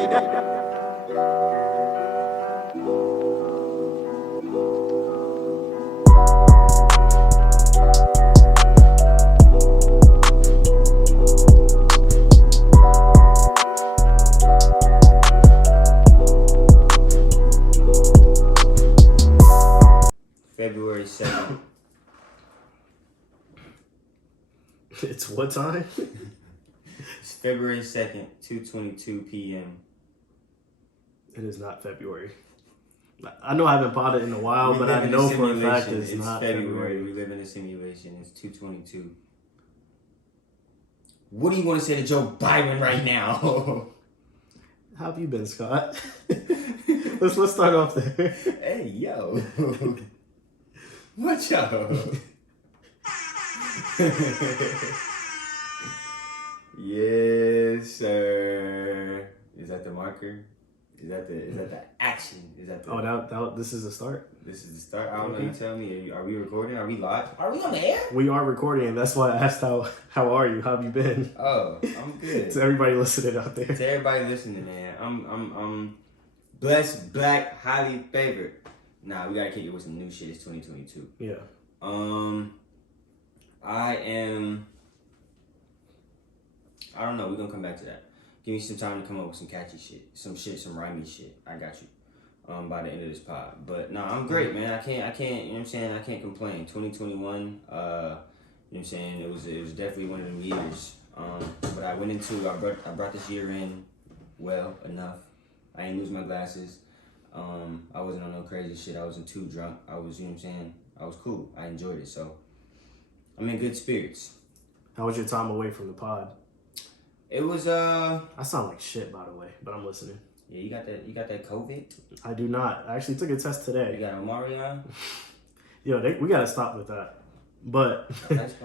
February 2nd. It's what time? It's February 2nd, 2:22 p.m. It is not February. I know I haven't potted in a while, but I know for a fact it's not February. We live in a simulation. It's 2:22. What do you want to say to Joe Biden right now? How have you been, Scott? let's start off there. Hey, yo. What yo? Yes, sir. Is that the marker? Is that the action? Is that the... Oh, this is the start? This is the start? I don't know. You tell me. Are we recording? Are we live? Are we on the air? We are recording, and that's why I asked how are you? How have you been? Oh, I'm good. To everybody listening out there. To everybody listening, man. I'm blessed, black, highly favored. Nah, we gotta kick it with some new shit. It's 2022. Yeah. I don't know. We're gonna come back to that. Give me some time to come up with some catchy shit, some rhymey shit. I got you. By the end of this pod. But no, I'm great, man. I can't, you know what I'm saying? I can't complain. 2021, you know what I'm saying? It was definitely one of them years. But I went into, I brought this year in well enough. I ain't lose my glasses. I wasn't on no crazy shit. I wasn't too drunk. I was, you know what I'm saying? I was cool. I enjoyed it. So I'm in good spirits. How was your time away from the pod? It was I sound like shit, by the way, but I'm listening. Yeah, you got that COVID? I do not. I actually took a test today. You got Omarion? Yo, we gotta stop with that. But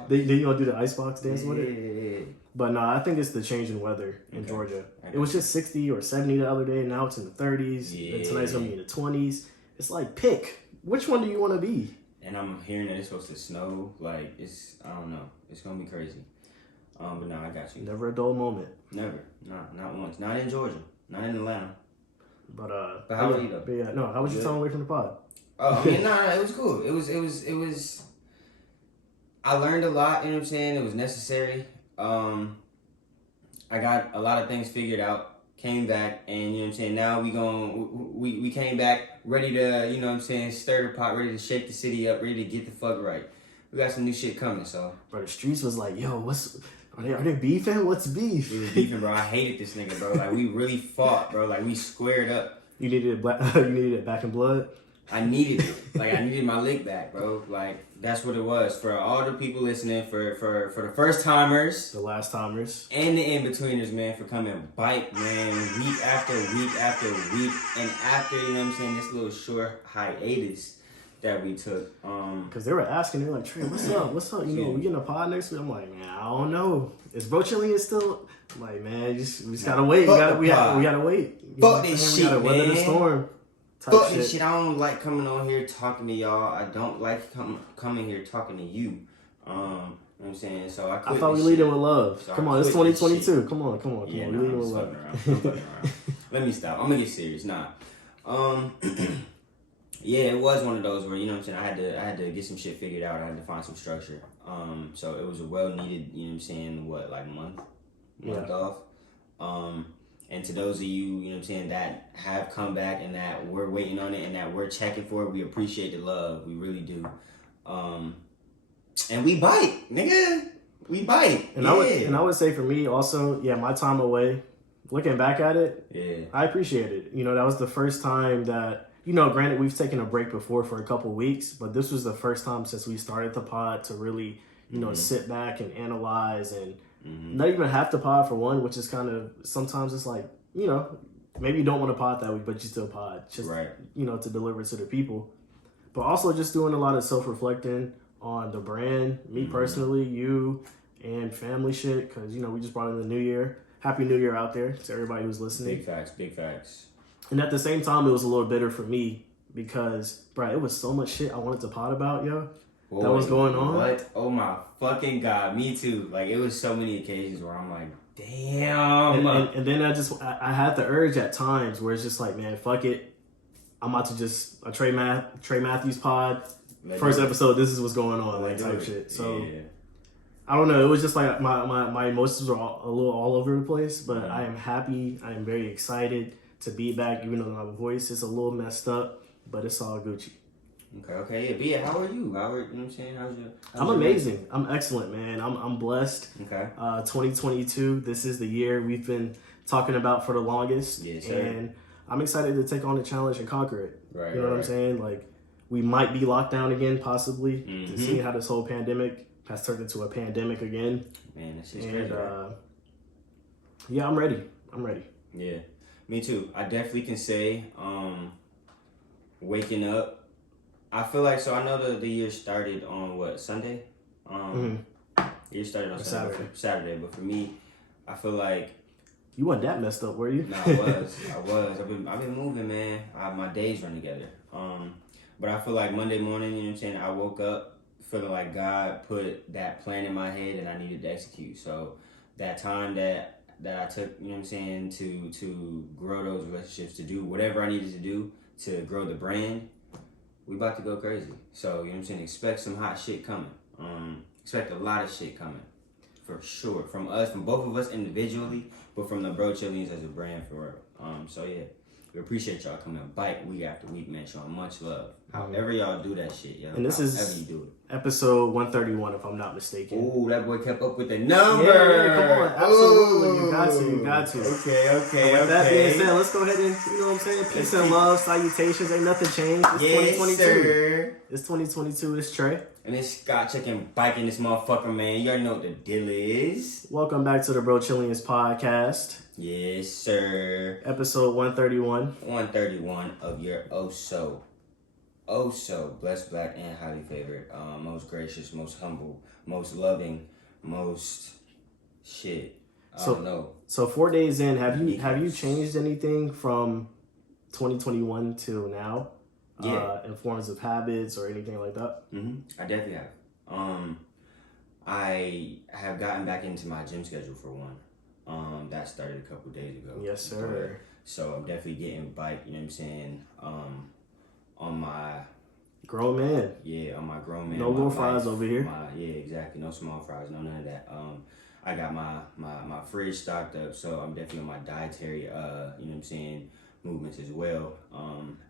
they gonna do the icebox dance with it? Yeah. But no, I think it's the change in weather in Georgia. It was just 60 or 70 the other day. Now it's in the 30s. Yeah. And tonight's gonna be in the 20s. It's like, pick. Which one do you want to be? And I'm hearing that it's supposed to snow. Like, I don't know. It's gonna be crazy. But no, I got you. Never a dull moment. Never. Not once. Not in Georgia. Not in Atlanta. But how are you though? But yeah, no, how was your time away from the pod? Oh, I mean, no, it was cool. It was. I learned a lot. You know what I'm saying? It was necessary. I got a lot of things figured out. Came back, and you know what I'm saying. Now we came back ready to, you know what I'm saying, stir the pot, ready to shake the city up, ready to get the fuck right. We got some new shit coming, so. Bro, the streets was like, yo, are they beefing? What's beef? We was beefing, bro. I hated this nigga, bro. Like, we really fought, bro. Like, we squared up. You needed it back in blood? I needed it. Like, I needed my lick back, bro. Like, that's what it was. For all the people listening, for the first timers. The last timers. And the in-betweeners, man, for coming bite, man, week after week after week. And after, you know what I'm saying, this little short hiatus that we took. Because they were asking, they were like, Trey, what's up? You know, we getting a pod next week? I'm like, man, I don't know. Is Brochillians still? I'm like, man, we just gotta wait. We gotta wait. Fuck this shit, man. We gotta weather the storm. Fuck this shit. I don't like coming on here talking to y'all. I don't like coming here talking to you. You know what I'm saying? So I thought we leading with love. So come on, it's 2022. Come on. Yeah, We leading with love. Let me stop. I'm gonna get serious. Nah. Yeah, it was one of those where, you know what I'm saying, I had to get some shit figured out. I had to find some structure. So it was a well needed, you know what I'm saying, month off. And to those of you, you know what I'm saying, that have come back and that we're waiting on it and that we're checking for it, we appreciate the love. We really do. And we bite, nigga. We bite. And I would say for me also, yeah, my time away, looking back at it, yeah, I appreciate it. You know, that was the first time that, you know, granted, we've taken a break before for a couple weeks, but this was the first time since we started the pod to really, you know, sit back and analyze and not even have to pod for one, which is kind of, sometimes it's like, you know, maybe you don't want to pod that week, but you still pod. Just, right. You know, to deliver to the people. But also just doing a lot of self-reflecting on the brand, me personally, you, and family shit, because, you know, we just brought in the new year. Happy New Year out there to everybody who's listening. Big facts. And at the same time, it was a little bitter for me because, bro, it was so much shit I wanted to pod about, yo. Boy, that was going on? What? Oh my fucking God. Me too. Like, it was so many occasions where I'm like, damn. And then I had the urge at times where it's just like, man, fuck it. I'm about to just, a Trey Matthews pod. First episode, this is what's going on, like type shit. So, yeah. I don't know. It was just like my emotions were a little all over the place, but I am happy. I am very excited to be back, even though my voice is a little messed up, but it's all Gucci. Okay, yeah. But yeah, how are you? You know what I'm saying? I'm amazing. Day? I'm excellent, man. I'm blessed. Okay. 2022, this is the year we've been talking about for the longest. Yes, sir. And I'm excited to take on the challenge and conquer it. Right. You know what I'm saying? Like, we might be locked down again, possibly, to see how this whole pandemic has turned into a pandemic again. Man, that's just crazy. Yeah, I'm ready. Yeah, me too. I definitely can say, waking up. I feel like, so I know the year started on what, Sunday? The year started on Saturday. But for me, I feel like, you weren't that messed up, were you? No, I was. I've been moving, man. My days run together. But I feel like Monday morning, you know what I'm saying, I woke up feeling like God put that plan in my head and I needed to execute. So that time that I took, you know what I'm saying, to grow those relationships, to do whatever I needed to do to grow the brand, we about to go crazy. So, you know what I'm saying, expect some hot shit coming. Expect a lot of shit coming. For sure. From us, from both of us individually, but from the Brochillians as a brand for real. So yeah. We appreciate y'all coming bike week after week, man. Showing much love. However y'all do that shit, yo. And this is you do it. Episode 131, if I'm not mistaken. Ooh, that boy kept up with the number. Yeah, come on. Absolutely. Ooh. You got to. Okay. With that being said, let's go ahead and, you know what I'm saying? Peace and love, salutations. Ain't nothing changed. It's 2022. Sir. It's 2022. It's Trey. And it's Scott checking biking this motherfucker, man. You already know what the deal is. Welcome back to the Brochillians podcast. Yes, sir. Episode 131. 131 of your so blessed, black, and highly favored, most gracious, most humble, most loving, most shit. I don't know. So 4 days in, have you changed anything from 2021 till now? Yeah. In forms of habits or anything like that? I definitely have. I have gotten back into my gym schedule for one. That started a couple days ago. Yes, sir. So I'm definitely getting bike, you know what I'm saying, on my... Grown man. Yeah, on my grown man. No little fries over here. Yeah, exactly. No small fries, none of that. I got my fridge stocked up, so I'm definitely on my dietary, you know what I'm saying, movements as well.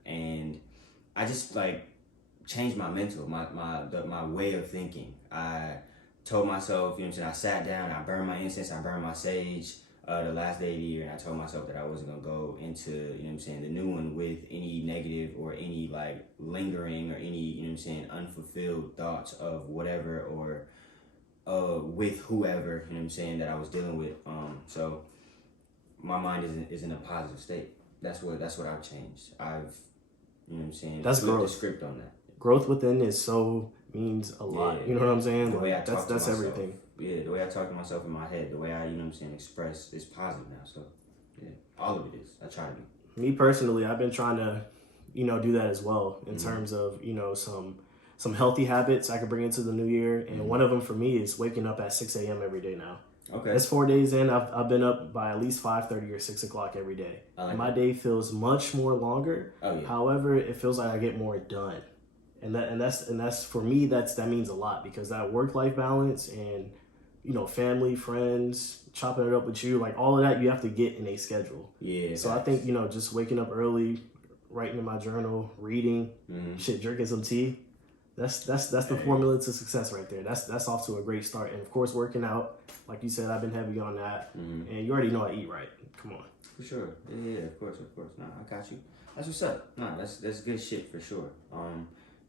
And I just, like, changed my mental, my way of thinking. I told myself, you know what I'm saying, I sat down, I burned my incense, I burned my sage the last day of the year, and I told myself that I wasn't going to go into, you know what I'm saying, the new one with any negative or any, like, lingering or any, you know what I'm saying, unfulfilled thoughts of whatever or with whoever, you know what I'm saying, that I was dealing with. So my mind is in a positive state. That's what I've changed. I've, you know what I'm saying, that's flipped growth. The script on that. Growth within means a lot. Yeah, you know what I'm saying? The way I talk to that's myself, everything. Yeah, the way I talk to myself in my head, the way I, you know what I'm saying, express is positive now. So, yeah, all of it is. I try to be. Me personally, I've been trying to, you know, do that as well in terms of, you know, some healthy habits I could bring into the new year. And one of them for me is waking up at 6 a.m. every day now. Okay. That's 4 days in. I've been up by at least 5:30 or 6 o'clock every day. Like my day feels much more longer. Oh, yeah. However, it feels like I get more done. And that's for me, that means a lot because that work-life balance and, you know, family, friends, chopping it up with you, like all of that you have to get in a schedule. Yeah. So I think, you know, just waking up early, writing in my journal, reading, drinking some tea, that's the formula to success right there. That's off to a great start. And of course, working out, like you said, I've been heavy on that. And you already know I eat right. Come on. For sure. Yeah, of course. Nah, I got you. That's what's up. Nah, that's good shit for sure.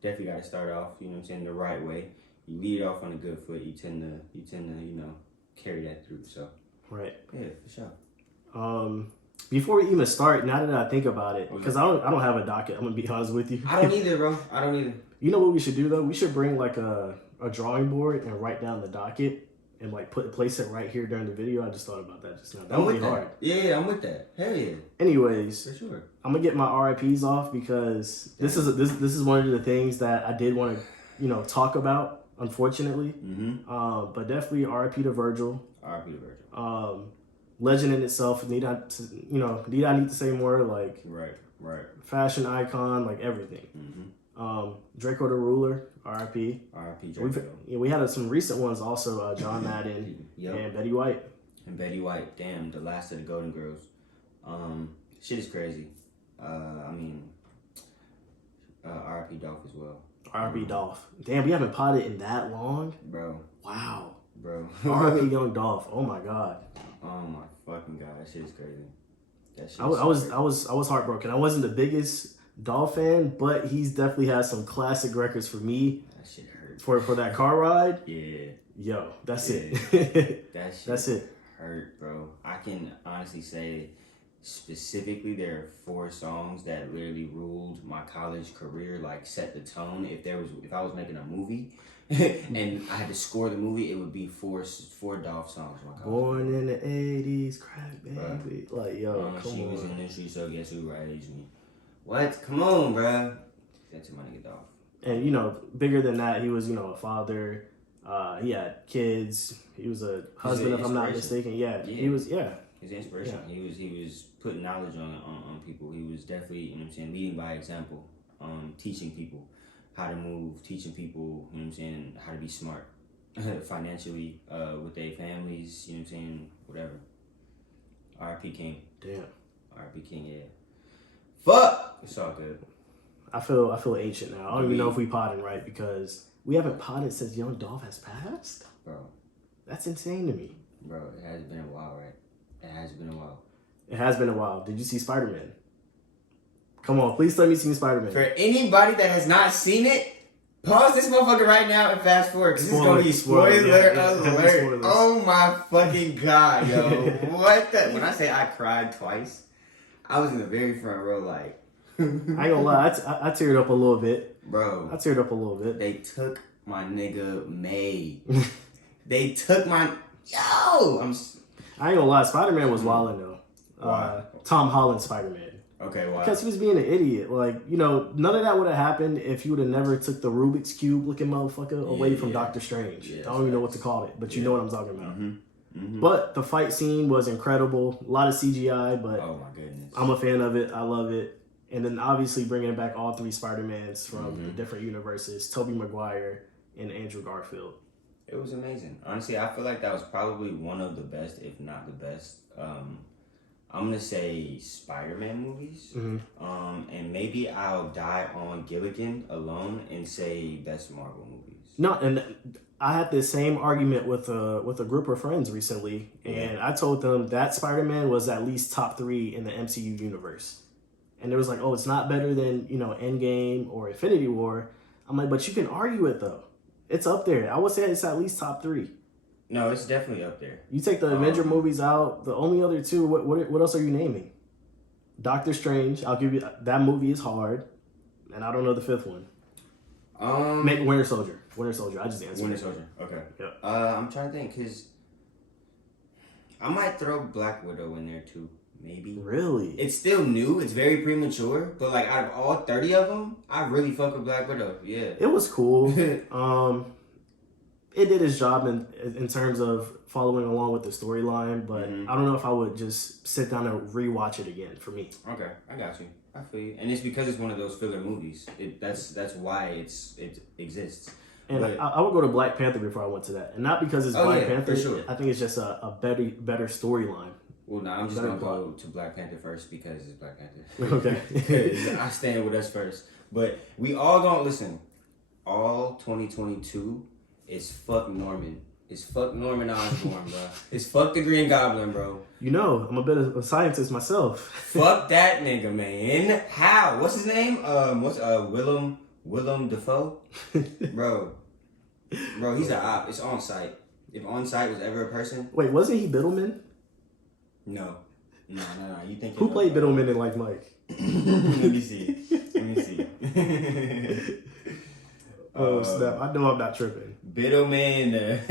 Definitely got to start off, you know what I'm saying, the right way. You lead off on a good foot, you tend to, you know, carry that through. So, right. Yeah, for sure. Before we even start, now that I think about it, because I don't have a docket, I'm gonna be honest with you. I don't either, bro. I don't either. You know what we should do though? We should bring like a drawing board and write down the docket and like place it right here during the video. I just thought about that just now. That would be hard. Yeah, I'm with that. Hell yeah. Anyways, for sure. I'm gonna get my RIPs off because this is one of the things that I did want to talk about, unfortunately. Mm-hmm. But definitely R.I.P. to Virgil. R.I.P. to Virgil. Legend in itself. Need I need to say more? Like, right. Fashion icon, like everything. Mm-hmm. Draco the Ruler, R.I.P. R.I.P. Draco. We had some recent ones also. John Madden and Betty White. And Betty White, damn, the last of the Golden Girls. Shit is crazy. R.I.P. Dolph as well. R.I.P. Dolph. Damn, we haven't potted in that long, bro. Wow, bro. R.I.P. Young Dolph. Oh my god. Oh my fucking god, that shit is crazy. That shit. I was heartbroken. I wasn't the biggest Dolph fan, but he's definitely has some classic records for me. That shit hurt. For that car ride. Yeah. Yo, that's it. That shit. That's it. Hurt, bro. I can honestly say, specifically, there are 4 songs that literally ruled my college career. Like, set the tone. If I was making a movie and I had to score the movie, it would be 4 Dolph songs. Born in the 80s, crack baby. Like, yo, come she on. was in the industry, so guess who raised me? What? Come on, bro. That's my nigga Dolph. And bigger than that, he was a father. He had kids. He was a husband, if I'm not mistaken. Yeah, he was. Yeah, he's an inspiration. Yeah. He was putting knowledge on people. He was definitely, leading by example. Teaching people how to move, teaching people, how to be smart financially with their families. Whatever. R.I.P. King. Damn. R.I.P. King. Yeah. Fuck. It's all good. I feel ancient now. I don't even know if we potted right because we haven't potted since Young Dolph has passed. Bro, that's insane to me. Bro, it has been a while, right? It has been a while. It has been a while. Did you see Spider-Man? Come on, please let me see Spider-Man. For anybody that has not seen it, pause this motherfucker right now and fast forward because it's gonna be spoiler alert. Oh my fucking god, yo! What the? When I say I cried twice, I was in the very front row, like. I ain't gonna lie, I teared up a little bit. Bro. I teared up a little bit. They took my nigga May. They took my... Yo! I ain't gonna lie, Spider-Man was wildin' though. Why? Tom Holland Spider-Man. Okay, why? Because he was being an idiot. Like, none of that would have happened if you would have never took the Rubik's Cube looking motherfucker away from Doctor Strange. I don't even know what to call it, but you know what I'm talking about. Mm-hmm. But the fight scene was incredible. A lot of CGI, but oh my goodness. I'm a fan of it. I love it. And then obviously bringing back all 3 Spider-Mans from the different universes, Tobey Maguire and Andrew Garfield. It was amazing. Honestly, I feel like that was probably one of the best, if not the best. I'm going to say Spider-Man movies. Mm-hmm. And maybe I'll die on Gilligan alone and say best Marvel movies. No, and I had the same argument with a group of friends recently. And I told them that Spider-Man was at least top 3 in the MCU universe. And it was like, oh, it's not better than, Endgame or Infinity War. I'm like, but you can argue it, though. It's up there. I would say it's at least top 3. No, it's definitely up there. You take the Avenger movies out, the only other 2, what else are you naming? Doctor Strange, I'll give you, that movie is hard. And I don't know the 5th one. Make Winter Soldier. I just answered. Winter Soldier, okay. Yep. I'm trying to think, because I might throw Black Widow in there, too. Maybe. Really? It's still new. It's very premature. But, like, out of all 30 of them, I really fuck with Black Widow. Yeah. It was cool. It did its job in terms of following along with the storyline. But I don't know if I would just sit down and rewatch it again for me. Okay. I got you. I feel you. And it's because it's one of those filler movies. That's why it exists. And I would go to Black Panther before I went to that. And not because it's Black Panther. For sure. I think it's just a better storyline. Well, no, I'm just going to go to Black Panther first because it's Black Panther. Okay. I stand with us first. But we all don't listen. All 2022 is fuck Norman. It's fuck Norman Osborn, bro. It's fuck the Green Goblin, bro. I'm a bit of a scientist myself. Fuck that nigga, man. How? What's his name? Willem Dafoe? Bro, he's an op. It's On Site. If On Site was ever a person. Wait, wasn't he Biddleman? No. You think who played Biddleman in Like Mike? Let me see. Oh snap! I know I'm not tripping. Biddleman,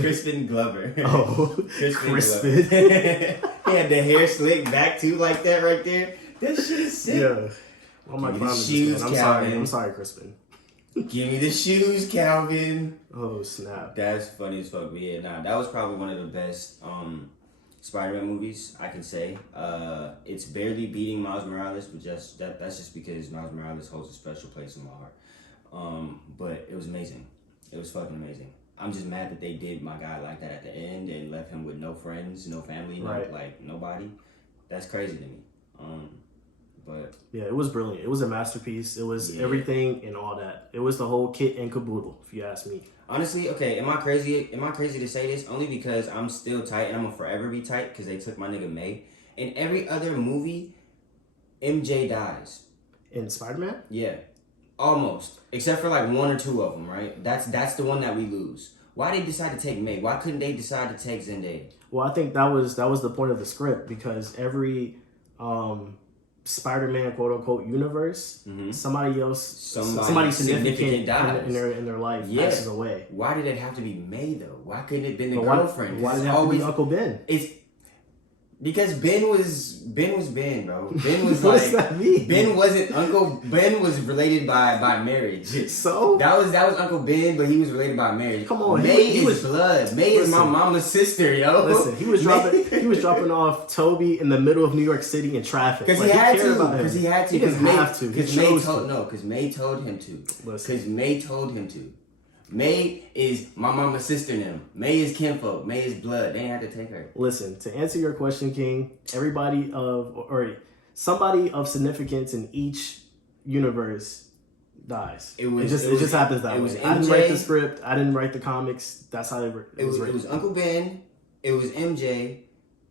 Crispin Glover. Oh, Crispin. He had the hair slicked back too, like that right there. That shit is sick. Yeah. Well, my shoes, man. I'm sorry, Crispin. Give me the shoes, Calvin. Oh snap! That's funny as fuck. But yeah, nah, that was probably one of the best Spider-Man movies I can say. It's barely beating Miles Morales, but that's just because Miles Morales holds a special place in my heart. But it was amazing. It was fucking amazing. I'm just mad that they did my guy like that at the end and left him with no friends, no family, right. Nobody. That's crazy to me. But yeah, it was brilliant. It was a masterpiece. It was everything and all that. It was the whole kit and caboodle, if you ask me. Honestly, okay, am I crazy? Am I crazy to say this? Only because I'm still tight and I'm gonna forever be tight because they took my nigga May. In every other movie, MJ dies. In Spider-Man? Yeah, almost. Except for like one or two of them, right? That's the one that we lose. Why they decide to take May? Why couldn't they decide to take Zendaya? Well, I think that was the point of the script because every Spider-Man quote unquote universe, somebody significant dies. in their life passes away. Why did it have to be May though? Why couldn't it have been the girlfriend? Why did it have to be Uncle Ben? It's because Ben was Ben, bro. Ben was what like does that mean? Ben wasn't Uncle Ben was related by marriage. So that was Uncle Ben, but he was related by marriage. Come on, May is blood. May is my mama's sister, yo. Listen, he was dropping off Toby in the middle of New York City in traffic. Because he had to. Because he had to. He didn't have to. Because May told him to. Because May told him to. May is my mama's sister now. May is kinfolk. May is blood. They ain't have to take her. Listen, to answer your question, King, somebody of significance in each universe dies. It just happens that way. I didn't write the script. I didn't write the comics. That's how it was written. It was Uncle Ben. It was MJ.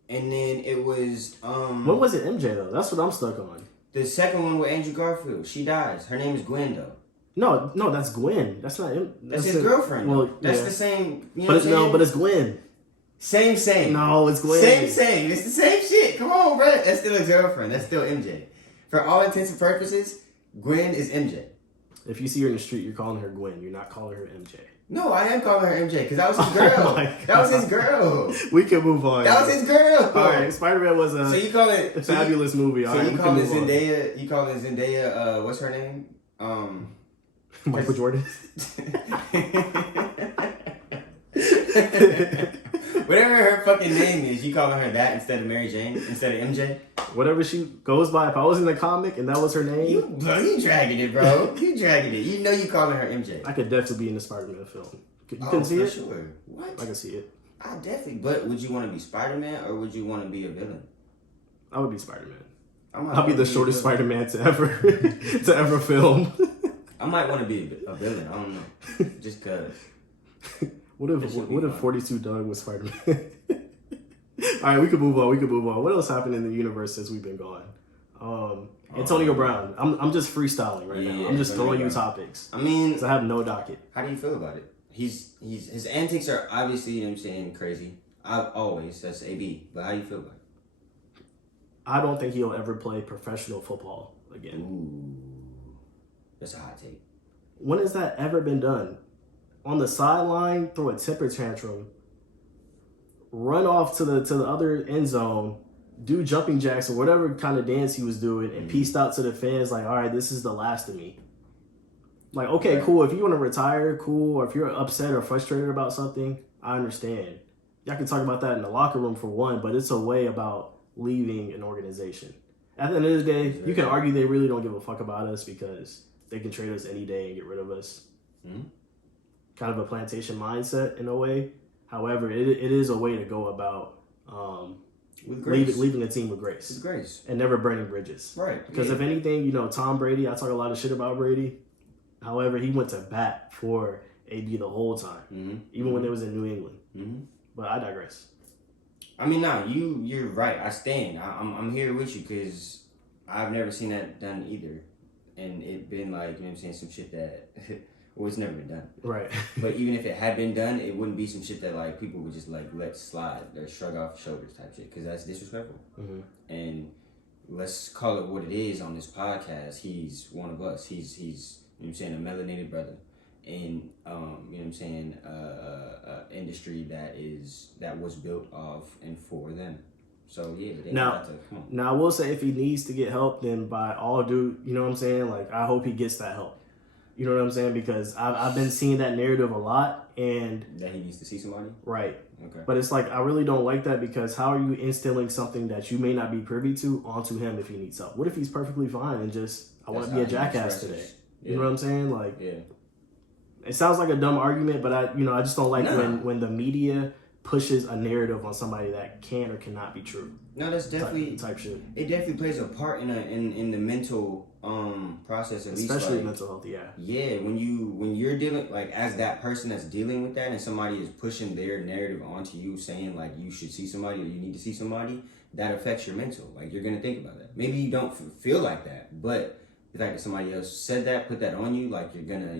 And then it was... When was it MJ, though? That's what I'm stuck on. The second one with Andrew Garfield. She dies. Her name is Gwen, though. No, that's Gwen. That's not him. That's his girlfriend. Well, that's the same. You know but it's Gwen. Same. No, it's Gwen. Same. It's the same shit. Come on, bro. That's still his girlfriend. That's still MJ. For all intents and purposes, Gwen is MJ. If you see her in the street, you're calling her Gwen. You're not calling her MJ. No, I am calling her MJ because that was his girl. That was his girl. We can move on. That was his girl. All right, Spider-Man was a fabulous movie. So you calling Zendaya? You calling Zendaya? What's her name? Michael Jordan. Whatever her fucking name is, you calling her that instead of Mary Jane, instead of MJ? Whatever she goes by. If I was in the comic and that was her name... You dragging it, bro. You dragging it. You know you calling her MJ. I could definitely be in the Spider-Man film. You couldn't see it? Sure. What? I can see it. I definitely. But would you want to be Spider-Man or would you want to be a villain? I would be Spider-Man. I'll be the shortest Spider-Man to ever film. I might want to be a villain. I don't know. Just cause. What if 42 Doug was Spider-Man? All right, we can move on. What else happened in the universe since we've been gone? Antonio Brown. I'm just freestyling right now. I'm just throwing you topics. I mean, 'cause I have no docket. How do you feel about it? His antics are obviously, you know what I'm saying, crazy. That's AB. But how do you feel about it? I don't think he'll ever play professional football again. Ooh, that's a hot take. When has that ever been done? On the sideline, throw a temper tantrum, run off to the other end zone, do jumping jacks or whatever kind of dance he was doing, and pieced out to the fans like, all right, this is the last of me. Like, okay, cool. If you want to retire, cool. Or if you're upset or frustrated about something, I understand. Y'all can talk about that in the locker room for one, but it's a way about leaving an organization. At the end of the day, you can argue they really don't give a fuck about us because they can trade us any day and get rid of us. Mm-hmm. Kind of a plantation mindset in a way. However, it is a way to go about leaving a team with grace. With grace. And never burning bridges. Right. Because if anything, Tom Brady, I talk a lot of shit about Brady. However, he went to bat for AB the whole time, even when they was in New England. Mm-hmm. But I digress. I mean, no, you're right. I stand. I'm here with you because I've never seen that done either. And it been like, you know what I'm saying, some shit that... Well, it's never been done. Right. But even if it had been done, it wouldn't be some shit that like people would just like let slide or shrug off shoulders type shit because that's disrespectful. Mm-hmm. And let's call it what it is on this podcast. He's one of us. He's you know what I'm saying, a melanated brother in you know what I'm saying, industry that was built of and for them. So yeah, but now I will say if he needs to get help, then by all due, you know what I'm saying, like I hope he gets that help. You know what I'm saying? Because I've been seeing that narrative a lot, and that he needs to see somebody. Right. Okay. But it's like I really don't like that because how are you instilling something that you may not be privy to onto him if he needs help? What if he's perfectly fine and just I want to be a jackass today? Yeah. You know what I'm saying? Like, yeah. It sounds like a dumb argument, but I just don't like when the media pushes a narrative on somebody that can or cannot be true. No, that's definitely type shit. It definitely plays a part in the mental process, at least, especially mental health. Yeah, when you're dealing like as that person that's dealing with that, and somebody is pushing their narrative onto you, saying like you should see somebody or you need to see somebody, that affects your mental. Like you're gonna think about that. Maybe you don't feel like that, but the fact that somebody else said that, put that on you, like you're gonna,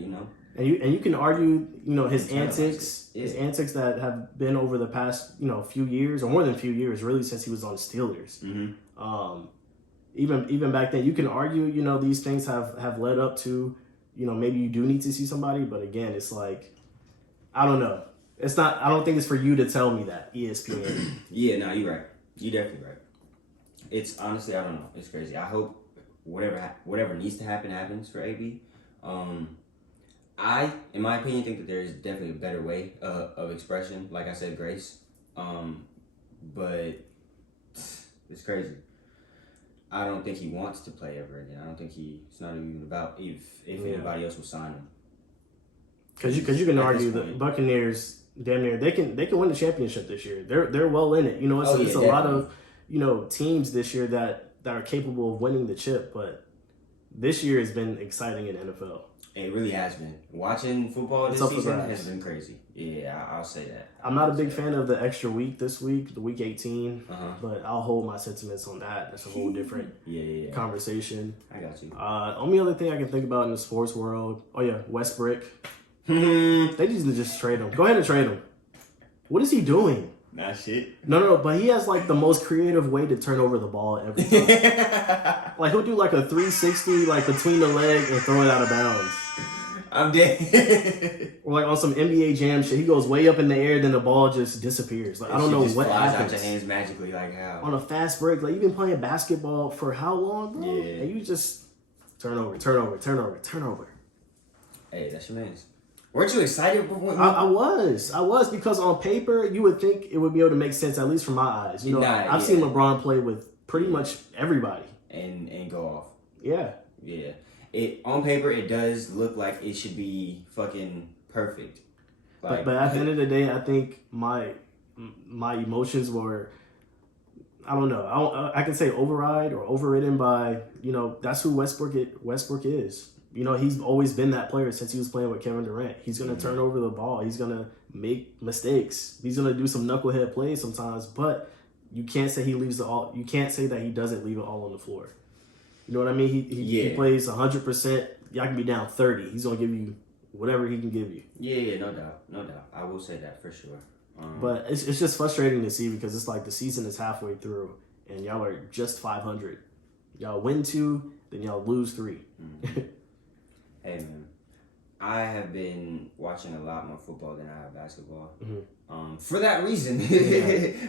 And you can argue, his antics that have been over the past, few years or more than a few years, really since he was on the Steelers. Mm-hmm. Even back then, you can argue, these things have led up to, maybe you do need to see somebody, but again, it's like, I don't know. It's not. I don't think it's for you to tell me that, ESPN. Yeah, no, you're right. You're definitely right. It's honestly, I don't know. It's crazy. I hope whatever needs to happen happens for AB. I, in my opinion, think that there is definitely a better way of expression. Like I said, grace. But it's crazy. I don't think he wants to play ever again. I don't think it's not even about if anybody else will sign him. Because you can argue that Buccaneers, damn near, they can win the championship this year. They're well in it. It's a lot of teams this year that are capable of winning the chip. But this year has been exciting in NFL. It really has been. Watching football this season has been crazy. Yeah, I'll say that. I'm not a big fan of the extra week this week, the week 18, Uh-huh. but I'll hold my sentiments on that. That's a whole different conversation. I got you. Only other thing I can think about in the sports world, Westbrook. They need to just trade him. Go ahead and trade him. What is he doing? Nah, shit. No, but he has like the most creative way to turn over the ball every time. Like he'll do like a 360 like between the leg and throw it out of bounds. I'm dead. Or like on some NBA Jam shit, he goes way up in the air, then the ball just disappears. Like I don't know what flies happens. out your hands magically, like how on a fast break. Like you've been playing basketball for how long, bro? Yeah. And you just turn over. Hey, that's your man's. Weren't you excited? I was because on paper you would think it would be able to make sense, at least from my eyes. I've seen LeBron play with pretty much everybody and go off. Yeah. It on paper it does look like it should be fucking perfect. Like, but at the end of the day, I think my emotions were, I don't know. I can say override or overridden by that's who Westbrook is. He's always been that player since he was playing with Kevin Durant. He's going to turn over the ball. He's going to make mistakes. He's going to do some knucklehead plays sometimes, but you can't say you can't say that he doesn't leave it all on the floor. You know what I mean? He plays 100%. Y'all can be down 30. He's going to give you whatever he can give you. Yeah, no doubt. I will say that for sure. But it's just frustrating to see because it's like the season is halfway through and y'all are just 500. Y'all win 2, then y'all lose 3. Mm-hmm. Hey man, I have been watching a lot more football than I have basketball. Mm-hmm. For that reason,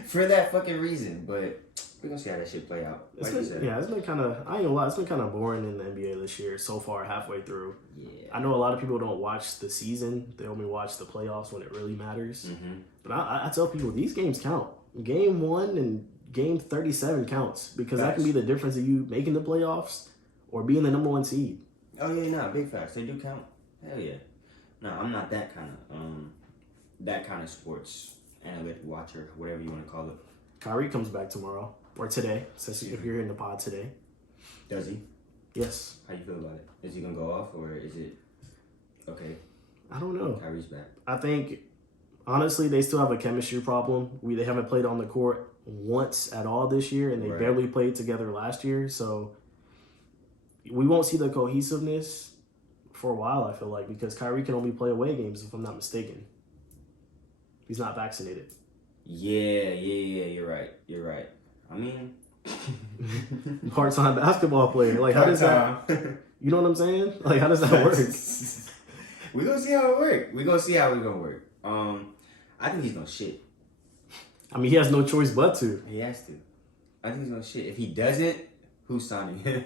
for that fucking reason. But we're gonna see how that shit play out. It's been kind of. I ain't gonna lie, it's been kind of boring in the NBA this year so far, halfway through. Yeah, I know a lot of people don't watch the season; they only watch the playoffs when it really matters. Mm-hmm. But I tell people these games count. Game 1 and game 37 counts because that can be the difference of you making the playoffs or being the number 1 seed. Oh yeah, big facts. They do count. Hell yeah. No, I'm not that kind of sports analytic watcher, whatever you want to call it. Kyrie comes back tomorrow or today, since if you're in the pod today. Does he? Yes. How you feel about it? Is he gonna go off or is it okay? I don't know. Kyrie's back. I think honestly they still have a chemistry problem. They haven't played on the court once at all this year, and they barely played together last year, so. We won't see the cohesiveness for a while, I feel like, because Kyrie can only play away games, if I'm not mistaken. He's not vaccinated. Yeah, you're right. I mean... part-time basketball player. Like, how does that... You know what I'm saying? Like, how does that work? We're going to see how it works. We're going to see how it's going to work. I think he's going to shit. I mean, he has no choice but to. He has to. I think he's going to shit. If he doesn't, who's signing him?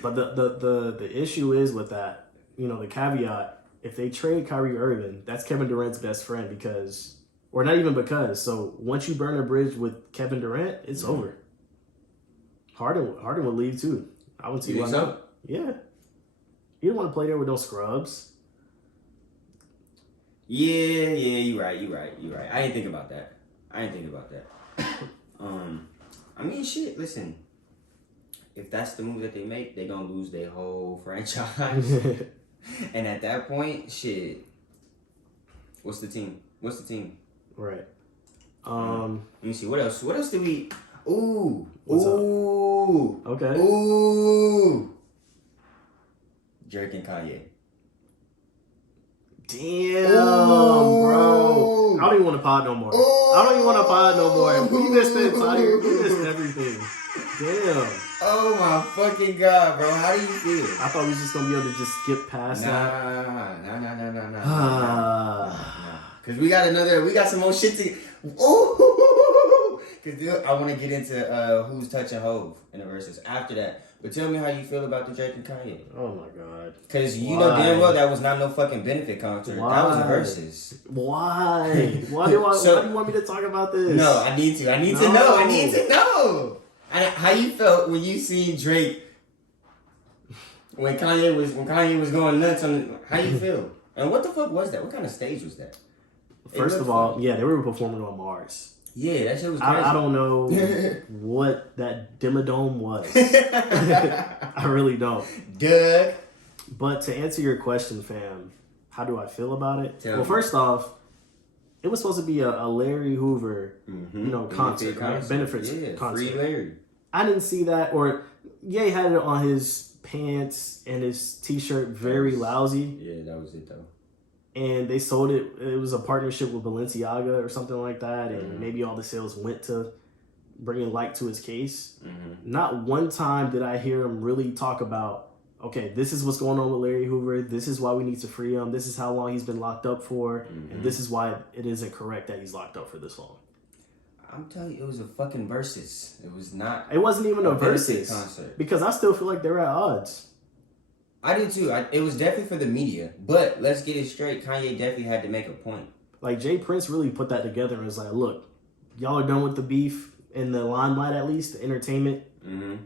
But the issue is with that the caveat, if they trade Kyrie Irving, that's Kevin Durant's best friend because, or not even because. So once you burn a bridge with Kevin Durant, it's over. Harden would leave too. I would see why not. Yeah. You don't want to play there with no scrubs. Yeah, you're right. I didn't think about that. I mean, shit, listen. If that's the move that they make, they gonna lose their whole franchise. And at that point, shit. What's the team? Right. Let me see. What else did we... Ooh. Okay. Ooh. Drake and Kanye. Damn, bro. I don't even want to pod no more. We missed the entire... We missed everything. Damn. Oh my fucking God, bro. How do you feel? I thought we was just going to be able to just skip past that. Nah. Because we got some more shit to... Ooh. Because I want to get into who's touching Hove in the verses after that. But tell me how you feel about the Drake and Kanye. Oh my God. Because you know damn well that was not no fucking benefit concert. Why? That was a verses. Why? Why do you want me to talk about this? No, I need to. I need to know. How you felt when you seen Drake when Kanye was going nuts on? How you feel? And what the fuck was that? What kind of stage was that? First of all, they were performing on Mars. Yeah, that shit was crazy. I don't know what that Dimmadome was. I really don't. Duh. But to answer your question, fam, how do I feel about it? Tell me. First off, it was supposed to be a Larry Hoover, concert, benefit concert. Free Larry. I didn't see that, or Ye had it on his pants and his t-shirt very lousy. Yeah, that was it though. And they sold it. It was a partnership with Balenciaga or something like that, and maybe all the sales went to bringing light to his case. Not one time did I hear him really talk about, okay, this is what's going on with Larry Hoover. This is why we need to free him. This is how long he's been locked up for, and this is why it isn't correct that he's locked up for this long. I'm telling you, it was a fucking versus. It was not. It wasn't even a versus concert because I still feel like they're at odds. I do too. It was definitely for the media, but let's get it straight. Kanye definitely had to make a point. Like Jay Prince really put that together and was like, "Look, y'all are done with the beef in the limelight, at least the entertainment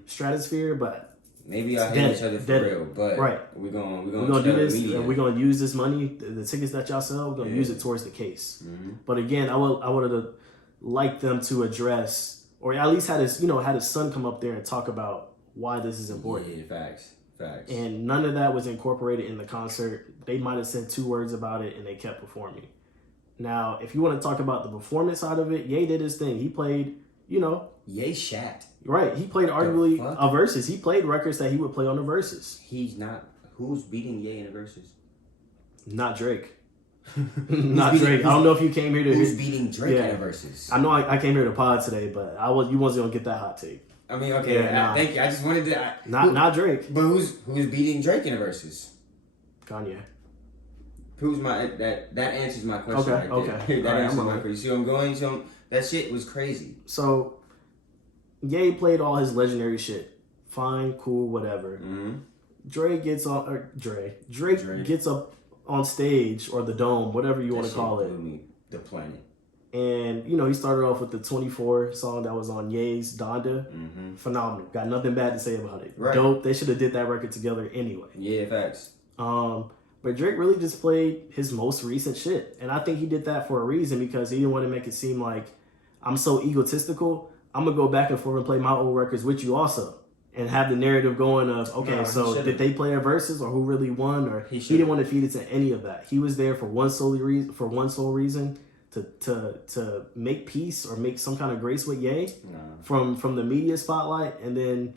stratosphere, but maybe y'all hate each other for real. But we're gonna do this, and we're gonna use this money, the tickets that y'all sell, we're gonna use it towards the case." But again, I would have liked them to address, or at least had his son come up there and talk about why this is important. Yeah, facts. And none of that was incorporated in the concert. They might have said 2 words about it and they kept performing. Now, if you want to talk about the performance side of it, Ye did his thing. He played, Ye shat. Right. He played arguably a versus. He played records that he would play on the verses. He's not. Who's beating Ye in the verses? Not Drake. Not Drake. I don't know if you came here to... Who's beating Drake in the verses? I know I came here to pod today, but you wasn't going to get that hot take. I mean, okay, thank you. I just wanted to... Not Drake. But who's beating Drake in the verses? Kanye. That answers my question right there. Okay. That answers my question. You see where I'm going? So that shit was crazy. So, Ye played all his legendary shit. Fine, cool, whatever. Drake gets up on stage, or the dome, whatever you want to call it. The planet. And, he started off with the 24 song that was on Ye's Donda. Phenomenal. Got nothing bad to say about it. Right. Dope. They should have did that record together anyway. Yeah, facts. But Drake really just played his most recent shit. And I think he did that for a reason, because he didn't want to make it seem like I'm so egotistical. I'm going to go back and forth and play my old records with you also. And have the narrative going of, did they play a versus, or who really won? Or he didn't want to feed it to any of that. He was there for one sole reason. To make peace or make some kind of grace with Ye from the media spotlight, and then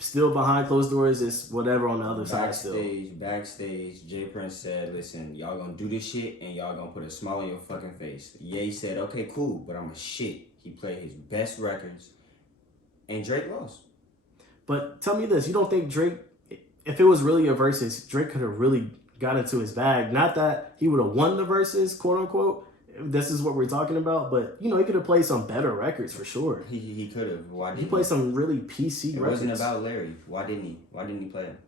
still behind closed doors is whatever on the other side still. Backstage, Jay Prince said, listen, y'all gonna do this shit and y'all gonna put a smile on your fucking face. Ye said, okay, cool, but I'm a shit. He played his best records and Drake lost. But tell me this, you don't think Drake, if it was really a versus, Drake could have really got into his bag? Not that he would have won the versus, quote unquote. This is what we're talking about, but he could have played some better records for sure. He could have. Why didn't he played some really PC records? It wasn't about Larry. Why didn't he play him?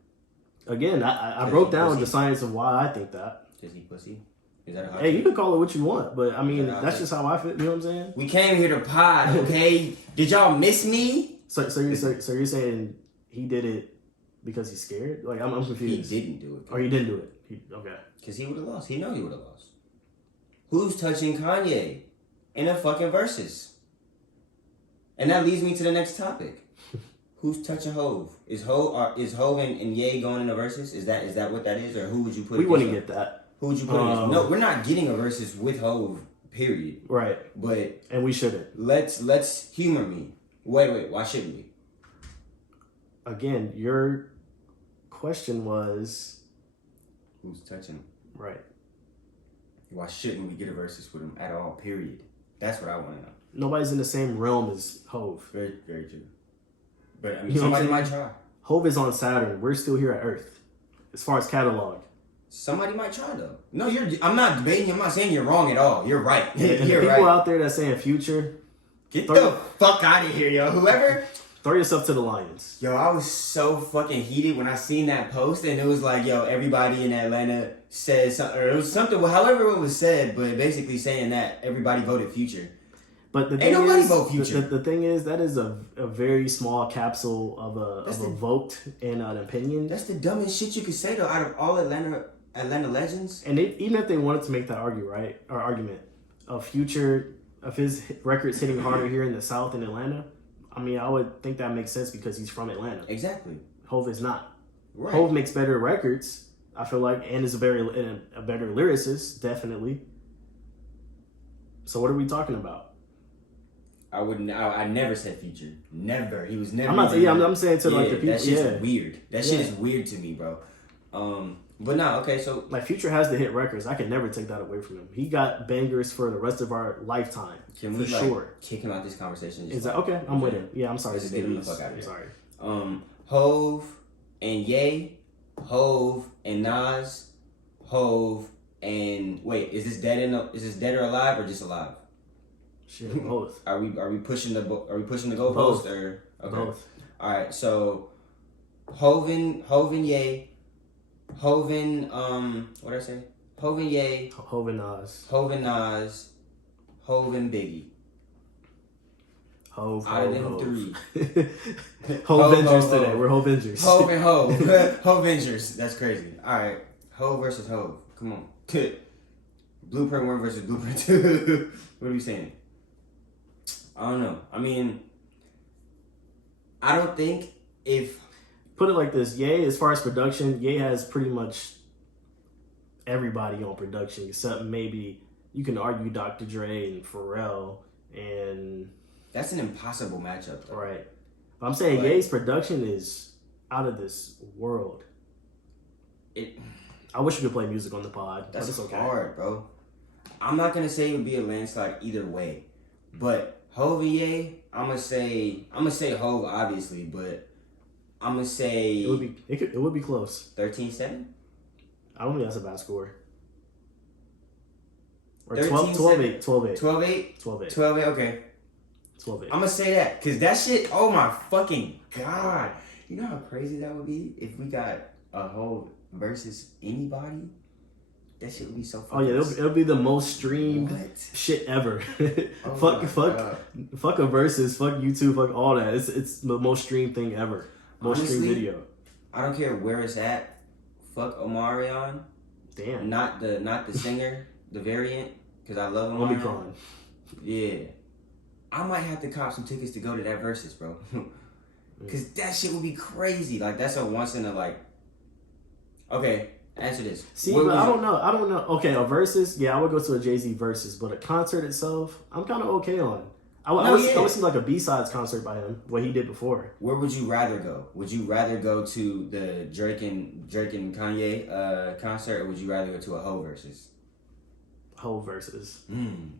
Again, I broke down the science of why I think that. Is he pussy? Is that a hot Hey, take? you can call it what you want, but I mean, that's just how I feel. You know what I'm saying? We came here to pod, okay? Did y'all miss me? So you're saying he did it because he's scared? Like I'm confused. He didn't do it. Or he didn't do it. Okay. Because he would have lost. He know he would have lost. Who's touching Kanye in a fucking versus? And that leads me to the next topic. Who's touching Hove? Is Hove and Ye going in a versus? Is that what that is, or who would you put? We wouldn't get that. Who would you put? No, we're not getting a versus with Hove. Period. Right. And we shouldn't. Let's humor me. Wait. Why shouldn't we? Again, your question was who's touching him? Right. Why shouldn't we get a versus with him at all? Period. That's what I want to know. Nobody's in the same realm as Hove. Very, very true. But I mean, somebody might try. Hove is on Saturn. We're still here at Earth. As far as catalog. Somebody might try though. No, I'm not debating. I'm not saying you're wrong at all. You're right. And you're people right. out there that's saying Future, get the fuck out of here, yo. Whoever. Throw yourself to the Lions. Yo, I was so fucking heated when I seen that post, and it was like, yo, everybody in Atlanta said something, or it was something, however it was said, but basically saying that everybody voted Future. But the ain't nobody vote Future. The thing is, that is a very small capsule of a vote and an opinion. That's the dumbest shit you could say though. Out of all Atlanta legends, and even if they wanted to make that argument of Future of his records hitting harder here in the South in Atlanta, I mean, I would think that makes sense because he's from Atlanta. Exactly. Hove is not. Right. Hove makes better records, I feel like, and is a better lyricist, definitely. So what are we talking about? I never said Future. Never. He was never. I'm not. I'm saying to like the people. That shit's weird. That shit is weird to me, bro. But no, okay, so like Future has the hit records. I can never take that away from him. He got bangers for the rest of our lifetime. Can we kick him out this conversation? Is that okay? I'm with him. Yeah, I'm sorry. Just get him the fuck out of here. I'm sorry. Hove and Ye, Hove and Nas, Hove and wait, is this dead or alive or just alive? Shit, both. Are we pushing the goalpost or okay? Both. All right, so Hove and Ye. Hove and what did I say? Hove and Ye. Hove and Nas. Hove and Nas. Hove and Biggie. Hove. Out of them three. Hovengers today. We're Hovengers. Hove and Hove. Hovengers. That's crazy. All right. Hove versus Hove. Come on. Blueprint 1 versus Blueprint 2. What are we saying? I don't know. I mean, I don't think if... Put it like this, Ye, as far as production, Ye has pretty much everybody on production except maybe you can argue Dr. Dre and Pharrell and... That's an impossible matchup, though. Right. But I'm saying Ye's production is out of this world. I wish we could play music on the pod. That's but it's okay. hard, bro. I'm not going to say it would be a landslide either way. But Hove and Ye, I'm gonna say Hove, obviously, but... I'm gonna say it would be close. 13-7? I don't think that's a bad score. Or 12-8. 12-8. 12-8? 12-8. 12-8, okay. 12-8. I'm gonna say that, because that shit, oh my fucking God. You know how crazy that would be if we got a Hove versus anybody? That shit would be so fucking... Oh yeah, it'll be the most streamed shit ever. Fuck a versus, fuck YouTube, fuck all that. It's the most streamed thing ever. Most streamed video. I don't care where it's at. Fuck Omarion. Damn. Not the singer, the variant, because I love Omarion. Omicron. Yeah. I might have to cop some tickets to go to that versus, bro. Because that shit would be crazy. Like, that's a once in a, like... Okay, answer this. See, but I don't know. Okay, a versus, yeah, I would go to a Jay-Z versus, but a concert itself, I'm kind of okay on. I would see like a B-sides concert by him, what he did before. Where would you rather go? Would you rather go to the Drake and Kanye concert, or would you rather go to a Hove versus? Hove versus.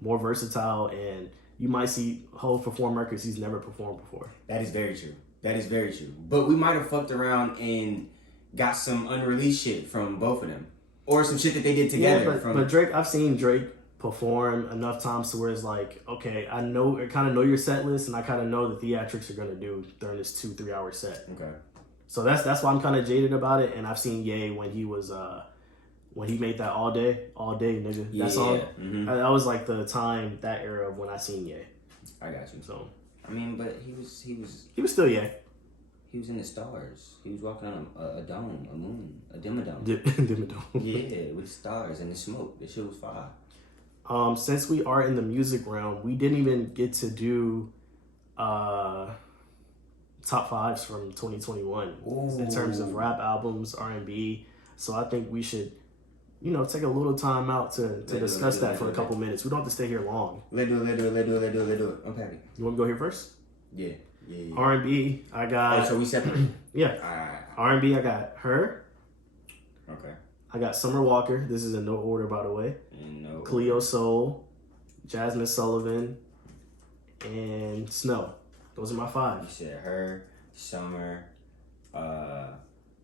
More versatile, and you might see Hove perform records he's never performed before. That is very true. But we might have fucked around and got some unreleased shit from both of them. Or some shit that they did together. Yeah, but Drake, I've seen Drake perform enough times to where it's like, okay, I kind of know your set list, and I kind of know the theatrics you're gonna do during this 2-3 hour set. Okay. So that's why I'm kind of jaded about it. And I've seen Ye when he was when he made that all day nigga that song. Mm-hmm. That was like the time, that era of when I seen Ye. I got you. So I mean, but he was still Ye. He was in the stars. He was walking on a dome, a moon, a dimmadome. Dimmadome. Yeah, with stars and the smoke. That shit was fire. Since we are in the music realm, we didn't even get to do top fives from 2021 in terms of rap albums, R&B. So I think we should, take a little time out to discuss that for a couple minutes. We don't have to stay here long. Let's do it. I'm happy. You want to go here first? Yeah. R&B, I got... Oh, so we separate? Yeah. Alright. R&B, I got Her. Okay. I got Summer Walker. This is in no order, by the way. Cleo Soul, Jasmine Sullivan, and Snow. Those are my 5. You said Her, Summer,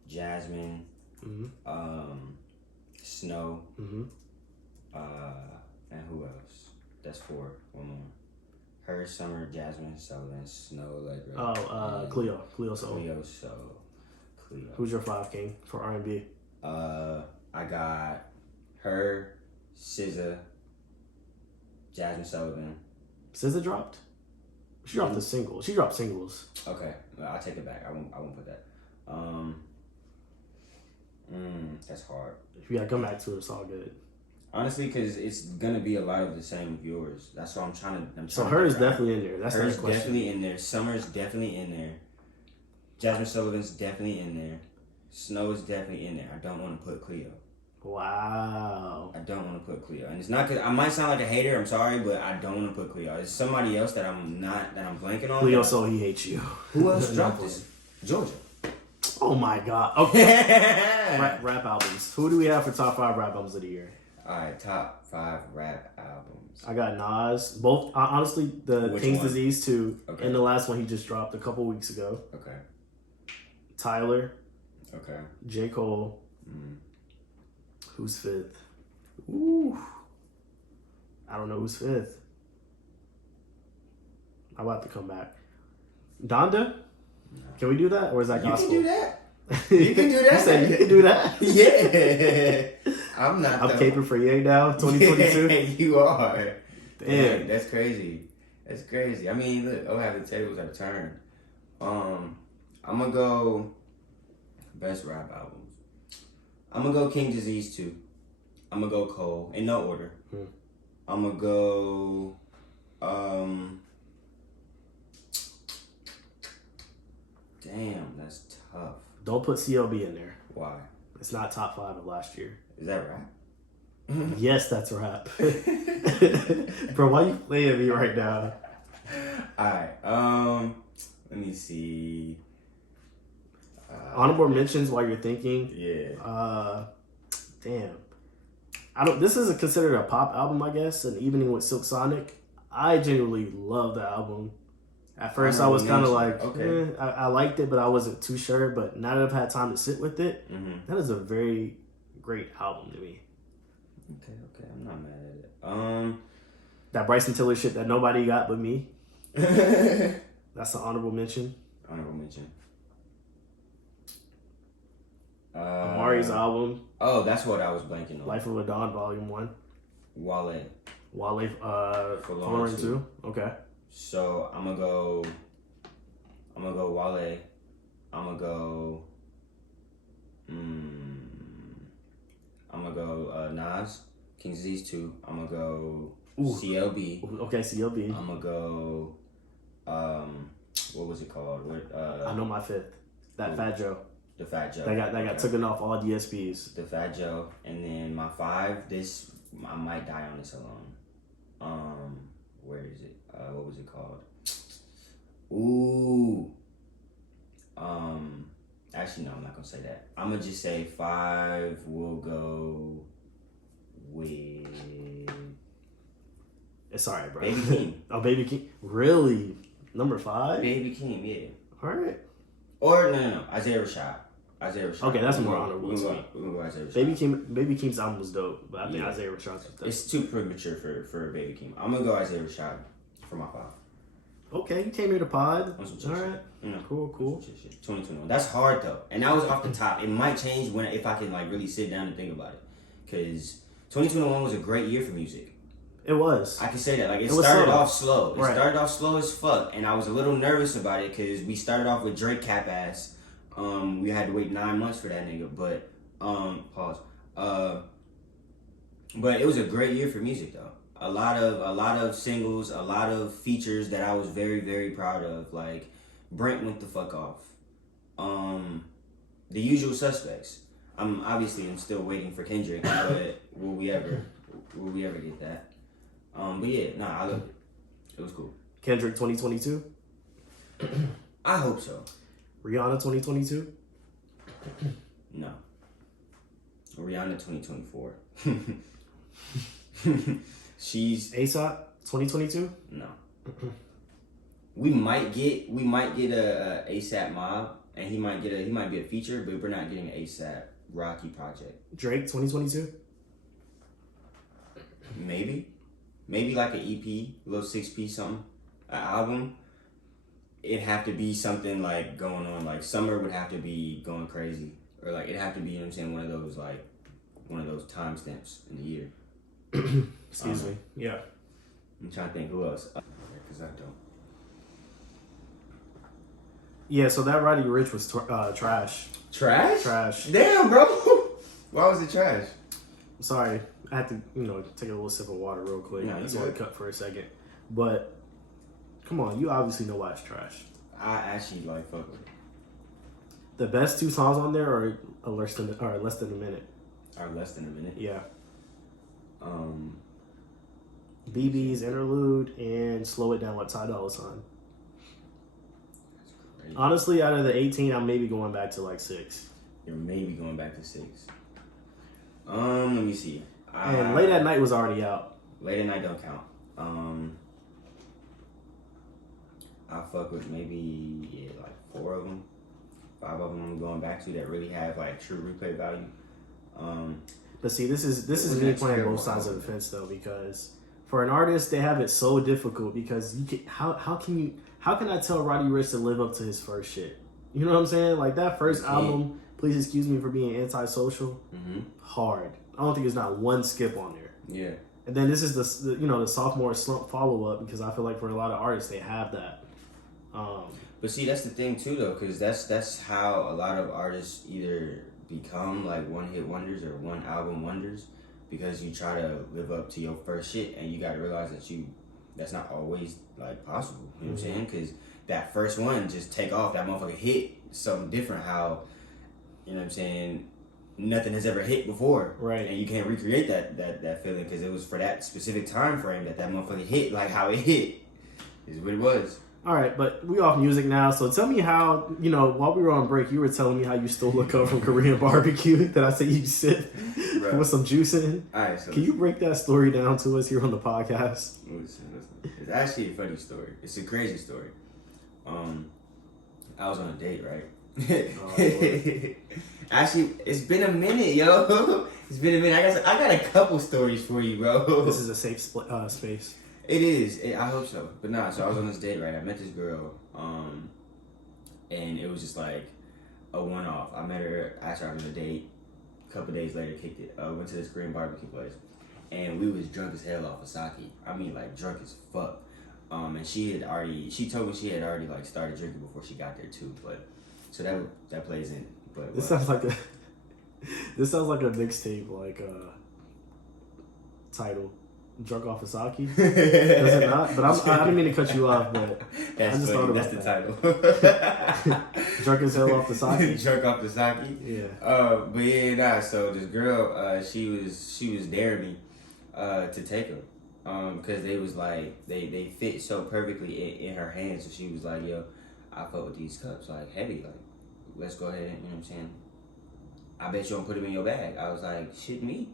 Jasmine, Snow, and who else? That's 4. One more. Her, Summer, Jasmine, Sullivan, Snow, Allegra. Cleo Soul. Cleo. Who's your 5 king for R&B? I got Her, SZA, Jasmine Sullivan. SZA dropped? She dropped the single. She dropped singles. Okay, I'll take it back. I won't put that. That's hard. If you gotta come back to it, it's all good. Honestly, because it's gonna be a lot of the same viewers. That's what I'm trying to. So Her is definitely in there. That's Her's the question. Definitely in there. Summer's definitely in there. Jasmine Sullivan's definitely in there. Snow is definitely in there. I don't want to put Cleo. Wow. I don't want to put Cleo, and it's not because I might sound like a hater. I'm sorry, but I don't want to put Cleo. It's somebody else that I'm blanking on. Cleo, so he hates you. Who else dropped this? Georgia. Oh my god. Okay. rap albums. Who do we have for top 5 rap albums of the year? Alright, top 5 rap albums. I got Nas. Both, honestly, the Which King's one? Disease 2 Okay. and the last one he just dropped a couple weeks ago. Okay. Tyler. Okay. J. Cole. Mm. Who's 5th? Ooh. I don't know who's 5th. I'm about to come back. Donda? No. Can we do that? Or is that gospel? You can do that. You can do that. You said you can do that? Yeah. I'm caping for Ye now, 2022. Yeah, you are. Damn. That's crazy. That's crazy. I mean, look, I'll have the tables at a turn. I'm gonna go best rap albums. I'm gonna go King Disease 2. I'm gonna go Cole in no order. I'm gonna go damn, that's tough. Don't put CLB in there. Why? It's not top 5 of last year. Is that rap? Yes, that's rap. Bro, why you playing me right now? Alright, let me see. Honorable mentions while you're thinking. Yeah. Damn. This is considered a pop album, I guess. An Evening with Silk Sonic. I genuinely love the album. At first, I was kind of like, okay. I liked it, but I wasn't too sure. But now that I've had time to sit with it, that is a very great album to me. Okay, I'm not mad at it. That Bryson Tiller shit that nobody got but me. That's an honorable mention. Amari's album. Oh, that's what I was blanking on. Life of a Don, Volume 1. Wale, Fallen 2. Okay. So I'm gonna go Wale. I'm gonna go Nas, King's Disease 2. I'm gonna go CLB. Okay, CLB. I'm gonna go what was it called? I know my 5th. That Fat Joe. The Fat Joe. That got taken off all DSPs. The Fat Joe. And then my 5, this I might die on this alone. Where is it? What was it called? Ooh. Actually, no, I'm not gonna say that. I'm gonna just say 5 will go with. It's alright, bro. Baby Keem. Oh, Baby Keem. Really? Number 5? Baby Keem, yeah. Alright. Or no. Isaiah Rashad. Okay, that's more honorable. We're gonna go Isaiah Rashad. Baby Keem's album was dope, but I think Isaiah Rashad's was dope. It's too premature for Baby Keem. I'm gonna go Isaiah Rashad for my 5. Okay, you came here to pod. On some chill All shit. right. You know, Cool. Shit. 2021. That's hard though, and that was off the top. It might change if I can like really sit down and think about it, because 2021 was a great year for music. It was. I can say that. Like it was started slow. off slow. It Right. started off slow as fuck, and I was a little nervous about it because we started off with Drake cap ass. We had to wait 9 months for that nigga, but pause. But it was a great year for music though. A lot of singles, a lot of features that I was very, very proud of. Like Brent went the fuck off. The Usual Suspects. I'm still waiting for Kendrick, but will we ever get that? But yeah, I loved it. It was cool. Kendrick 2022. I hope so. Rihanna 2022. No. Rihanna 2024. She's ASAP 2022. no. We might get a ASAP Mob, and he might be a feature, but we're not getting an ASAP Rocky project. Drake 2022. Maybe like an EP, a little 6-piece something, an album. It'd have to be something like going on, like summer would have to be going crazy, or like it'd have to be, you know what I'm saying, one of those timestamps in the year. Excuse me. Yeah. I'm trying to think who else, because I don't. Yeah. So that Roddy Rich was trash. Trash? Trash. Damn, bro. Why was it trash? Sorry, I had to take a little sip of water real quick. No, I you just want good. to cut for a second, but come on, you obviously know why it's trash. I actually fuck with it. The best 2 songs on there are less than a minute. Or less than a minute. Yeah. BB's Interlude and Slow It Down with Ty Dolla $ign. That's crazy. Honestly, out of the 18, I'm maybe going back to like 6. You're maybe going back to 6. Let me see. And Late at Night was already out. Late at Night don't count. I'll fuck with maybe like 4 of them. 5 of them I'm going back to that really have like true replay value. But see, this is me Next playing terrible both sides of the album. fence though, because for an artist they have it so difficult because how can I tell Roddy Ricch to live up to his first shit? You know what I'm saying? Like that first album, please excuse me for being antisocial. Hard. I don't think there's not one skip on there. Yeah. And then this is the sophomore slump follow up because I feel like for a lot of artists they have that. But see, that's the thing too, though, because that's how a lot of artists either become like one-hit wonders or one album wonders, because you try to live up to your first shit, and you got to realize that's not always like possible. You know what I'm saying? Because that first one just take off, that motherfucker hit something different. How, you know what I'm saying? Nothing has ever hit before, Right? And you can't recreate that feeling because it was for that specific time frame that motherfucker hit, like how it hit is what it was. All right, but we off music now. So tell me how, while we were on break, you were telling me how you stole a cup from Korean barbecue that I said you sip with some juice in. All right, so Can you break that story down to us here on the podcast? listen. It's actually a funny story. It's a crazy story. I was on a date, right? Actually, it's been a minute, yo. It's been a minute. I got a couple stories for you, bro. This is a safe space. It is. I hope so. But nah, so I was on this date, right? I met this girl, and it was just like a one-off. I met her after I was on a date. A couple days later, kicked it. Went to this Korean barbecue place, and we was drunk as hell off of sake. I mean, like drunk as fuck. And she told me she had already like started drinking before she got there too. But so that plays in. But This sounds like a mixtape title. Drunk off of sake? Does it not? But I didn't mean to cut you off, but that's I just funny. thought That's about the title. Drunk as hell off the sake? Drunk off the sake. Yeah. But yeah, nah. So this girl, she was daring me to take her, because they was like they fit so perfectly in her hands. So she was like, yo, I fuck with these cups like heavy, like let's go ahead and, you know what I'm saying, I bet you don't put them in your bag. I was like, shit, me.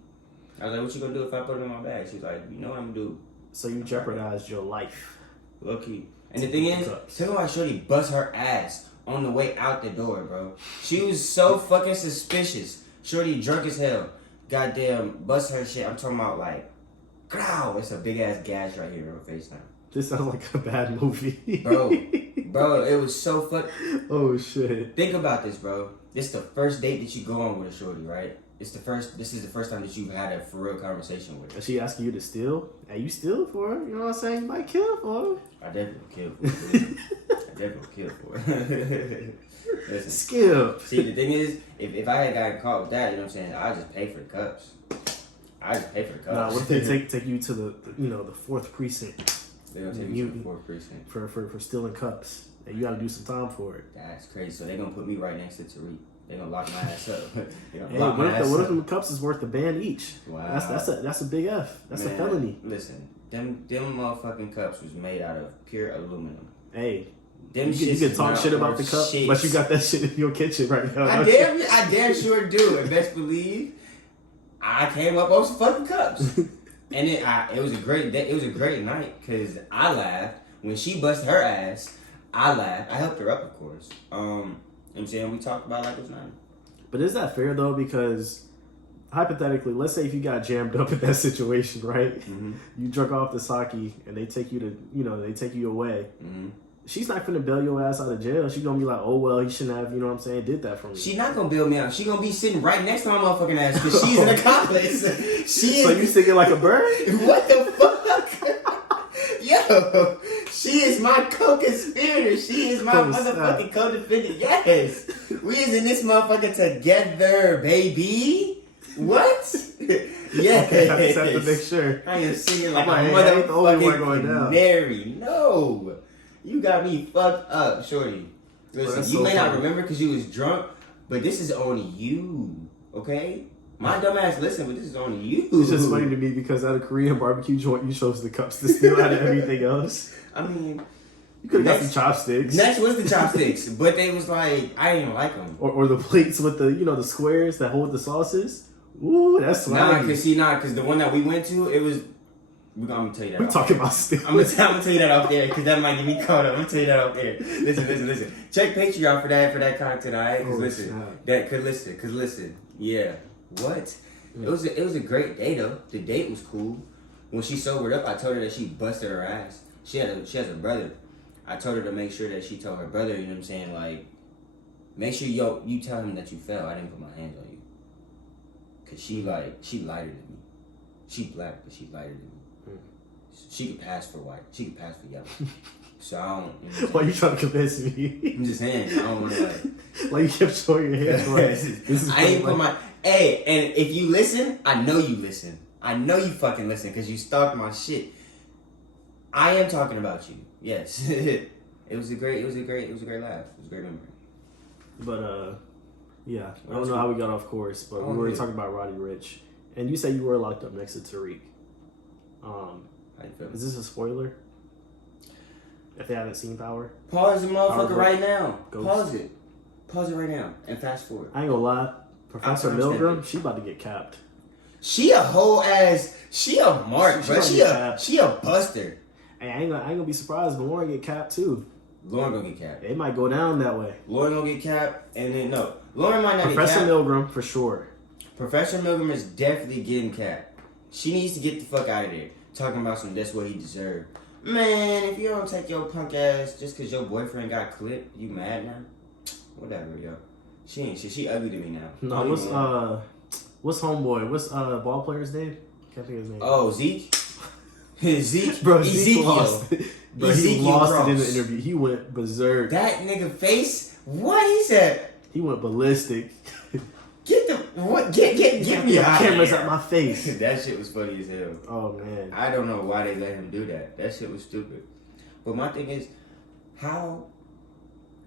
I was like, what you gonna do if I put them in my bag? She was like, you know what I'm gonna do. So you jeopardized your life. Low key. And the thing is, tell me why Shorty bust her ass on the way out the door, bro. She was so fucking suspicious. Shorty drunk as hell. Goddamn, bust her shit. I'm talking about like, growl. It's a big ass gash right here on FaceTime. This sounds like a bad movie. Bro, it was so fun. Oh shit. Think about this, bro. This is the first date that you go on with a shorty, right? This is the first time that you've had a for real conversation with her. Is she asking you to steal? Hey, you steal for her? You know what I'm saying? You might kill for her. I definitely would kill for her. Listen, Skip. see, the thing is, if I had gotten caught with that, you know what I'm saying, I'd just pay for the cups. Nah, what if they take you to the the fourth precinct? They're gonna take you to the fourth precinct. For stealing cups. And you gotta do some time for it. That's crazy. So they're gonna put me right next to Tariq. They're gonna lock my ass up. Hey, what if the cups is worth a band each? Wow. That's a big F. That's a felony. Listen, them motherfucking cups was made out of pure aluminum. Hey. Them you can talk shit about the cup, but you got that shit in your kitchen right now. I damn sure do. And best believe, I came up on some fucking cups. And it was a great day. It was a great night because I laughed when she busted her ass. I laughed. I helped her up, of course. You know what I'm saying? We talked about it like it was nothing. But is that fair though? Because hypothetically, let's say if you got jammed up in that situation, right? Mm-hmm. You drunk off the sake and they take you to, they take you away. Mm-hmm. She's not gonna bail your ass out of jail. She's gonna be like, oh well, he shouldn't have, did that for me. She's not gonna bail me out. She's gonna be sitting right next to my motherfucking ass because she's an accomplice. So you singing like a bird? What the fuck? Yo, she is my co-conspirator. She is my motherfucking co-defendant. Yes, we is in this motherfucker together, baby. What? Yes. Okay, I just have to make sure. I am singing like a motherfucking canary. No. You got me fucked up, shorty. Listen, you may not remember because you was drunk, but this is on you, okay? My dumb ass listen, but this is on you. It's just funny to me because at a Korean barbecue joint, you chose the cups to steal out of everything else. I mean, you could have got some chopsticks. Next was the chopsticks, but they was like, I didn't even like them. Or the plates with the, the squares that hold the sauces. Ooh, that's swaggy. Because the one that we went to, it was... I'm gonna tell you that. We're talking about stealing. I'm gonna tell you that out there because that might get me caught up. I'm gonna tell you that out there. Listen. Check Patreon for that content, alright? Cause listen. Yeah. What? It was a great day though. The date was cool. When she sobered up, I told her that she busted her ass. She has a brother. I told her to make sure that she told her brother. You know what I'm saying? Like, make sure you tell him that you fell. I didn't put my hands on you. Cause she lighter than me. She black, but she lighter than me. She could pass for white. She could pass for yellow. So I don't. Why are you trying to convince me? I'm just saying. I don't want to like you kept showing your hands. Right. I ain't put my. Hey, and if you listen, I know you listen. I know you fucking listen because you stalked my shit. I am talking about you. Yes. It was a great laugh. It was a great memory. But yeah, I don't know how we got off course, but we were talking about Roddy Ricch, and you said you were locked up next to Tariq. Is this a spoiler? If they haven't seen Power? Pause the motherfucker right now. Pause it right now and fast forward. I ain't gonna lie. Professor Milgram, she about to get capped. She a whole ass. She a mark, bro. She a buster. Hey, I ain't gonna be surprised if Lauren get capped too. Lauren gonna get capped. It might go down that way. Lauren gonna get capped, and then no, Lauren might not get capped. Professor Milgram for sure. Professor Milgram is definitely getting capped. She needs to get the fuck out of there. Talking about that's what he deserved. Man, if you don't take your punk ass just because your boyfriend got clipped, you mad now? Whatever, yo. She ain't shit. She ugly to me now. No, what's homeboy? What's ball player's name? Can't think of his name. Oh, Zeke? Zeke? Bro, Zeke lost it. Bro, he lost it in the interview. He went berserk. That nigga face? What he said? He went ballistic. Get me out cameras out my face. That shit was funny as hell. Oh man. I don't know why they let him do that. That shit was stupid. But my thing is, how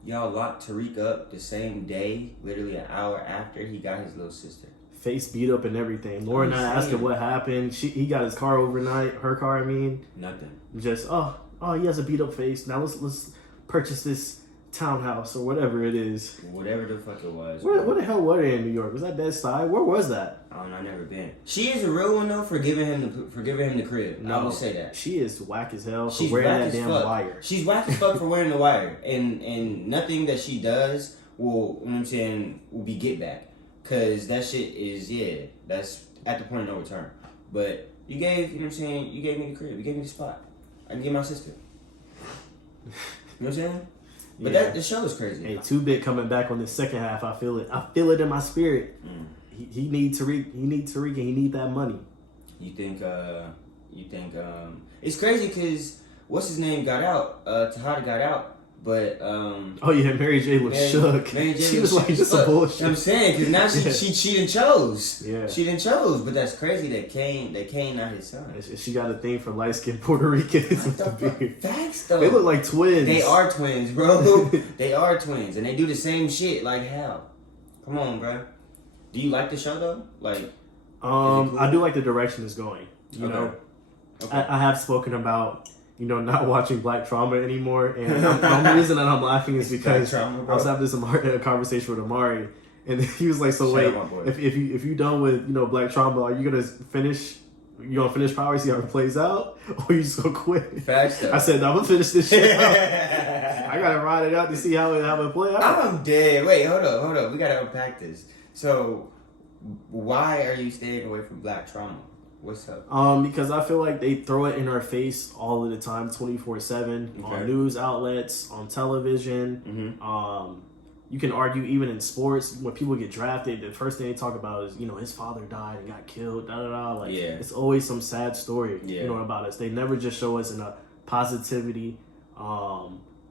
y'all locked Tariq up the same day, literally an hour after he got his little sister. Face beat up and everything. Lauren and I asked him what happened. He got his car overnight. Her car, I mean. Nothing. Just he has a beat up face. Now let's purchase this townhouse or whatever it is. Whatever the fuck it was. Where the hell were they in New York? Was that Bed-Stuy? Where was that? I don't know. I've never been. She is a real one though for giving him the crib. No, I will say that. She is whack as hell for wearing that damn wire. She's whack as fuck for wearing the wire, and nothing that she does will, you know what I'm saying, will be get back. Cause that shit is that's at the point of no return. But you gave, you know what I'm saying, you gave me the crib, you gave me the spot. I can get my sister. You know what I'm saying? But Yeah. the show is crazy. Hey, 2-Bit coming back on the second half. I feel it. I feel it in my spirit. He needs Tariq. He needs Tariq, and he need that money. You think? It's crazy because what's his name got out? Tejada got out, but Oh yeah, Mary J was shook. Mary J She was like, "This is bullshit." I'm saying because now she done chose. Yeah. She done chose, but that's crazy. That Kane not his son. She got a thing for light skinned Puerto Ricans with the beard. Facts though. They look like twins. They are twins, bro. They are twins, and they do the same shit like hell. Come on, bro. Do you like the show though? Like, cool? I do like the direction it's going. You know, I have spoken about not watching Black Trauma anymore, and the only reason that I'm laughing is because I was having this conversation with Amari, and he was like, "So wait, if you done with Black Trauma, are you gonna finish? You gonna finish Power, see how it plays out, or you just gonna quit?" Facts though. I said, "No, I'm gonna finish this shit out. I gotta ride it out to see how it play out." I'm dead. Wait, hold up. We gotta unpack this. So, why are you staying away from Black Trauma? What's up? Because I feel like they throw it in our face all of the time, 24/7 on news outlets, on television. You can argue even in sports when people get drafted, the first thing they talk about is his father died and got killed. Like it's always some sad story. About us. They never just show us in a positivity,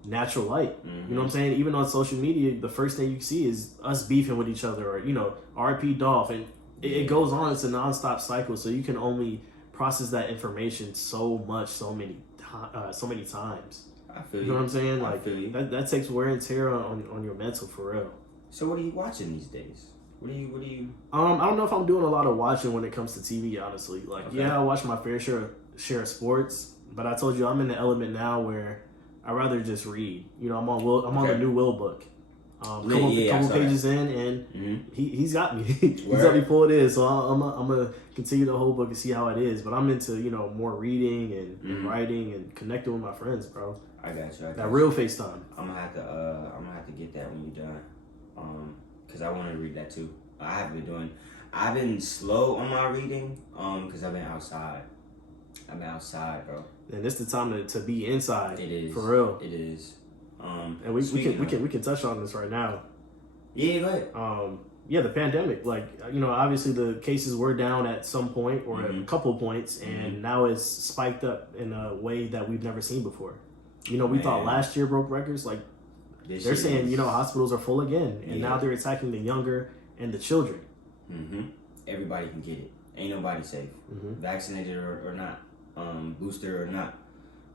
natural light. You know what I'm saying? Even on social media, the first thing you see is us beefing with each other, or RP Dolph, and it goes on. It's a nonstop cycle, so you can only process that information so many times. I feel you know what I'm saying? Like you. that takes wear and tear on your mental for real. So what are you watching these days? What do you? I don't know if I'm doing a lot of watching when it comes to TV. Honestly, I watch my fair share of sports, but I told you I'm in the element now where I rather just read. I'm on the new Will book. Couple pages in, and he's got me. He's got me pulled in, so I'm gonna continue the whole book and see how it is. But I'm into more reading and writing and connecting with my friends, bro. I got you. That real FaceTime. I'm gonna have to get that when you're done, because I want to read that too. I've been slow on my reading, because I've been outside. Bro. And it's the time to be inside. It is. For real. It is. And we can touch on this right now. Yeah, go ahead. The pandemic. Obviously the cases were down at some point or at a couple points, and now it's spiked up in a way that we've never seen before. We thought last year broke records. Like they're saying, hospitals are full again, and now they're attacking the younger and the children. Everybody can get it. Ain't nobody safe. Vaccinated or not, booster or not.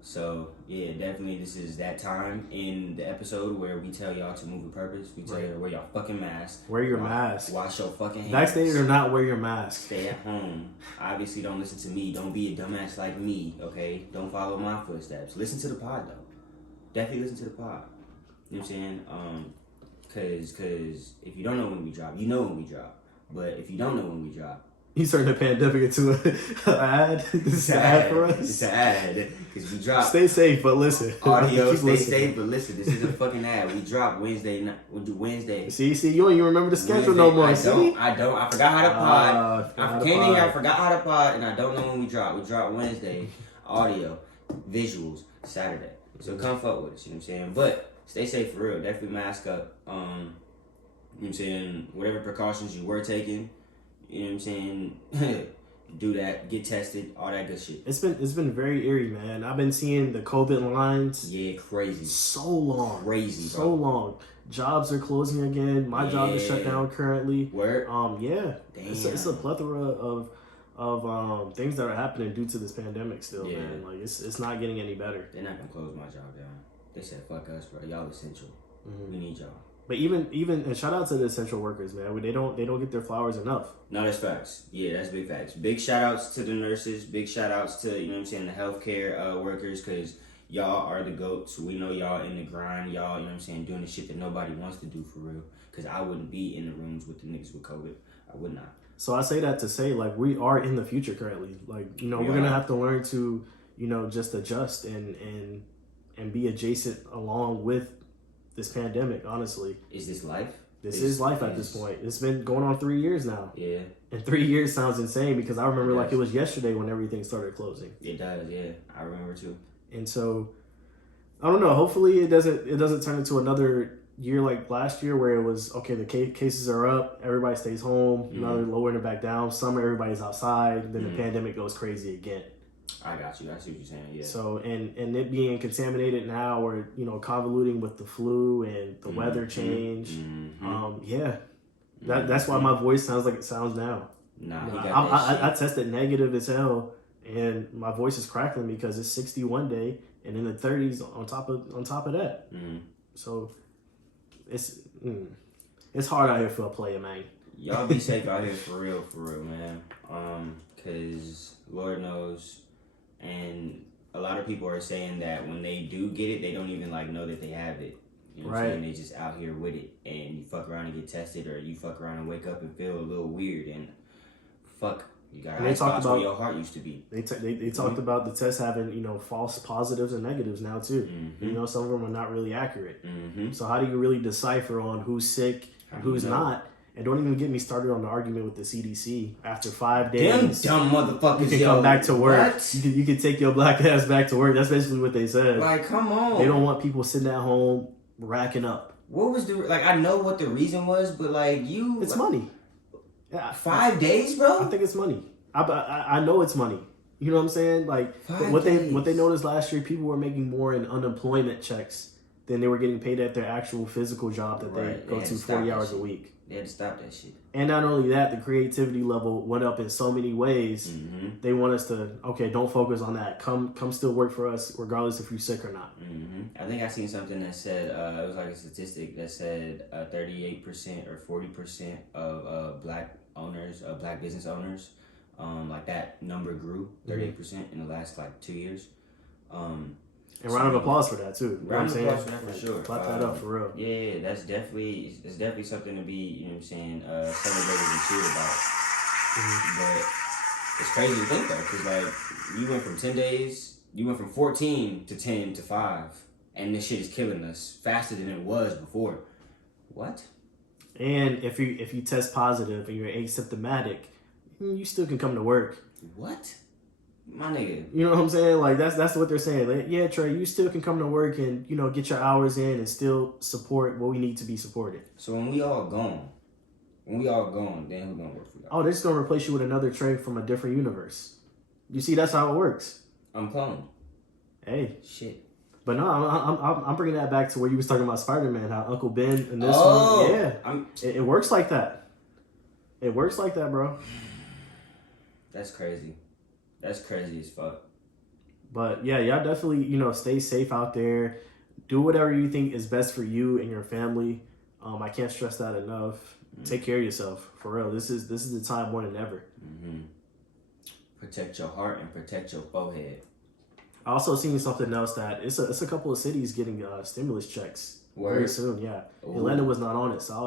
So, yeah, definitely this is that time in the episode where we tell y'all to move with purpose. We tell you to wear y'all fucking mask. Wear your mask. Wash your fucking hands. Vaccinated or not, wear your mask. Stay at home. Obviously, don't listen to me. Don't be a dumbass like me, okay? Don't follow my footsteps. Listen to the pod, though. Definitely listen to the pod. You know what I'm saying? Cause if you don't know when we drop, you know when we drop. But if you don't know when we drop, You turned the pandemic into an ad. This is an ad for us. It's an ad because we drop. Stay safe, but listen. Audio, stay safe, but listen. This is a fucking ad. We drop Wednesday. We'll do Wednesday. See, you don't even remember the schedule no more. I don't. I forgot how to pod. I came in here. I forgot how to pod, and I don't know when we drop. We drop Wednesday. Audio, visuals, Saturday. So come fuck with us. You know what I'm saying? But stay safe for real. Definitely mask up. You know what I'm saying? Whatever precautions you were taking. You know what I'm saying? Do that. Get tested. All that good shit. It's been very eerie, man. I've been seeing the COVID lines. Yeah, crazy. So long. Crazy, bro. So long. Jobs are closing again. My job is shut down currently. Where? Yeah. Damn. It's a plethora of things that are happening due to this pandemic still, man. Like it's not getting any better. They're not gonna close my job down. They said fuck us, bro. Y'all essential. We need y'all. But even and shout out to the essential workers, man. They don't get their flowers enough. No, that's facts. Yeah, that's big facts. Big shout outs to the nurses. Big shout outs to, you know what I'm saying, the healthcare workers, because y'all are the goats. We know y'all in the grind. Y'all, you know what I'm saying, doing the shit that nobody wants to do for real. Because I wouldn't be in the rooms with the niggas with COVID. I would not. So I say that to say, like, we are in the future currently. Like, you know, we're going to have to learn to, you know, just adjust and be adjacent along with this pandemic, honestly. Is this life? This is life at this point. It's been going on 3 years now. Yeah. And 3 years sounds insane because I remember like it was yesterday when everything started closing. It does, yeah. I remember too. And so I don't know. Hopefully it doesn't turn into another year like last year where it was okay. The cases are up, everybody stays home. Now they're lowering it back down. Summer, everybody's outside. Then the pandemic goes crazy again. I got you. I see what you're saying. Yeah. So and it being contaminated now, or convoluting with the flu and the weather change. That's why my voice sounds like it sounds now. Nah, I tested negative as hell, and my voice is crackling because it's 60 one day and in the 30s on top of that. So it's hard out here for a player, man. Y'all be safe out here for real, man. Cause Lord knows, and a lot of people are saying that when they do get it, they don't even know that they have it. You know what I'm saying? They just out here with it, and you fuck around and get tested, or you fuck around and wake up and feel a little weird, and fuck, you got high spots where your heart used to be. They talked about the test having false positives and negatives now too. Some of them are not really accurate. So how do you really decipher on who's sick and who's not? And don't even get me started on the argument with the CDC. After 5 days, them dumb motherfuckers, you can come back to work. You can take your black ass back to work. That's basically what they said. Come on. They don't want people sitting at home racking up. What was I know what the reason was, but it's money. 5 days, bro. I think it's money. I know it's money. You know what I'm saying? What they noticed last year, people were making more in unemployment checks than they were getting paid at their actual physical job that they go to 40 hours a week. They had to stop that shit. And not only that, the creativity level went up in so many ways. They want us to, don't focus on that. Come still work for us regardless if you're sick or not. I think I seen something that said, it was a statistic that said 38% or 40% of black owners, black business owners, that number grew 38% in the last 2 years. And round of applause for that too. Round of applause for that for sure. Clap that up for real. Yeah, that's definitely something to be, celebrated and cheered about. But it's crazy to think though, because you went from 10 days, you went from 14 to 10 to 5, and this shit is killing us faster than it was before. What? And if you test positive and you're asymptomatic, you still can come to work. What? My nigga. You know what I'm saying? That's what they're saying. Yeah, Trey, you still can come to work and, get your hours in and still support what we need to be supported. So when we all gone, then who's gonna work for you? Oh, they're just gonna replace you with another Trey from a different universe. You see, that's how it works. I'm cloned. Hey. Shit. But no, I'm bringing that back to where you was talking about Spider-Man, how Uncle Ben in this one. Yeah. It works like that. It works like that, bro. That's crazy. That's crazy as fuck. But yeah, y'all definitely, stay safe out there. Do whatever you think is best for you and your family. I can't stress that enough. Take care of yourself, for real. This is the time more than ever. Protect your heart and protect your forehead. I also seen something else that it's a couple of cities getting stimulus checks. Word. Very soon, yeah. Ooh. Atlanta was not on it, so I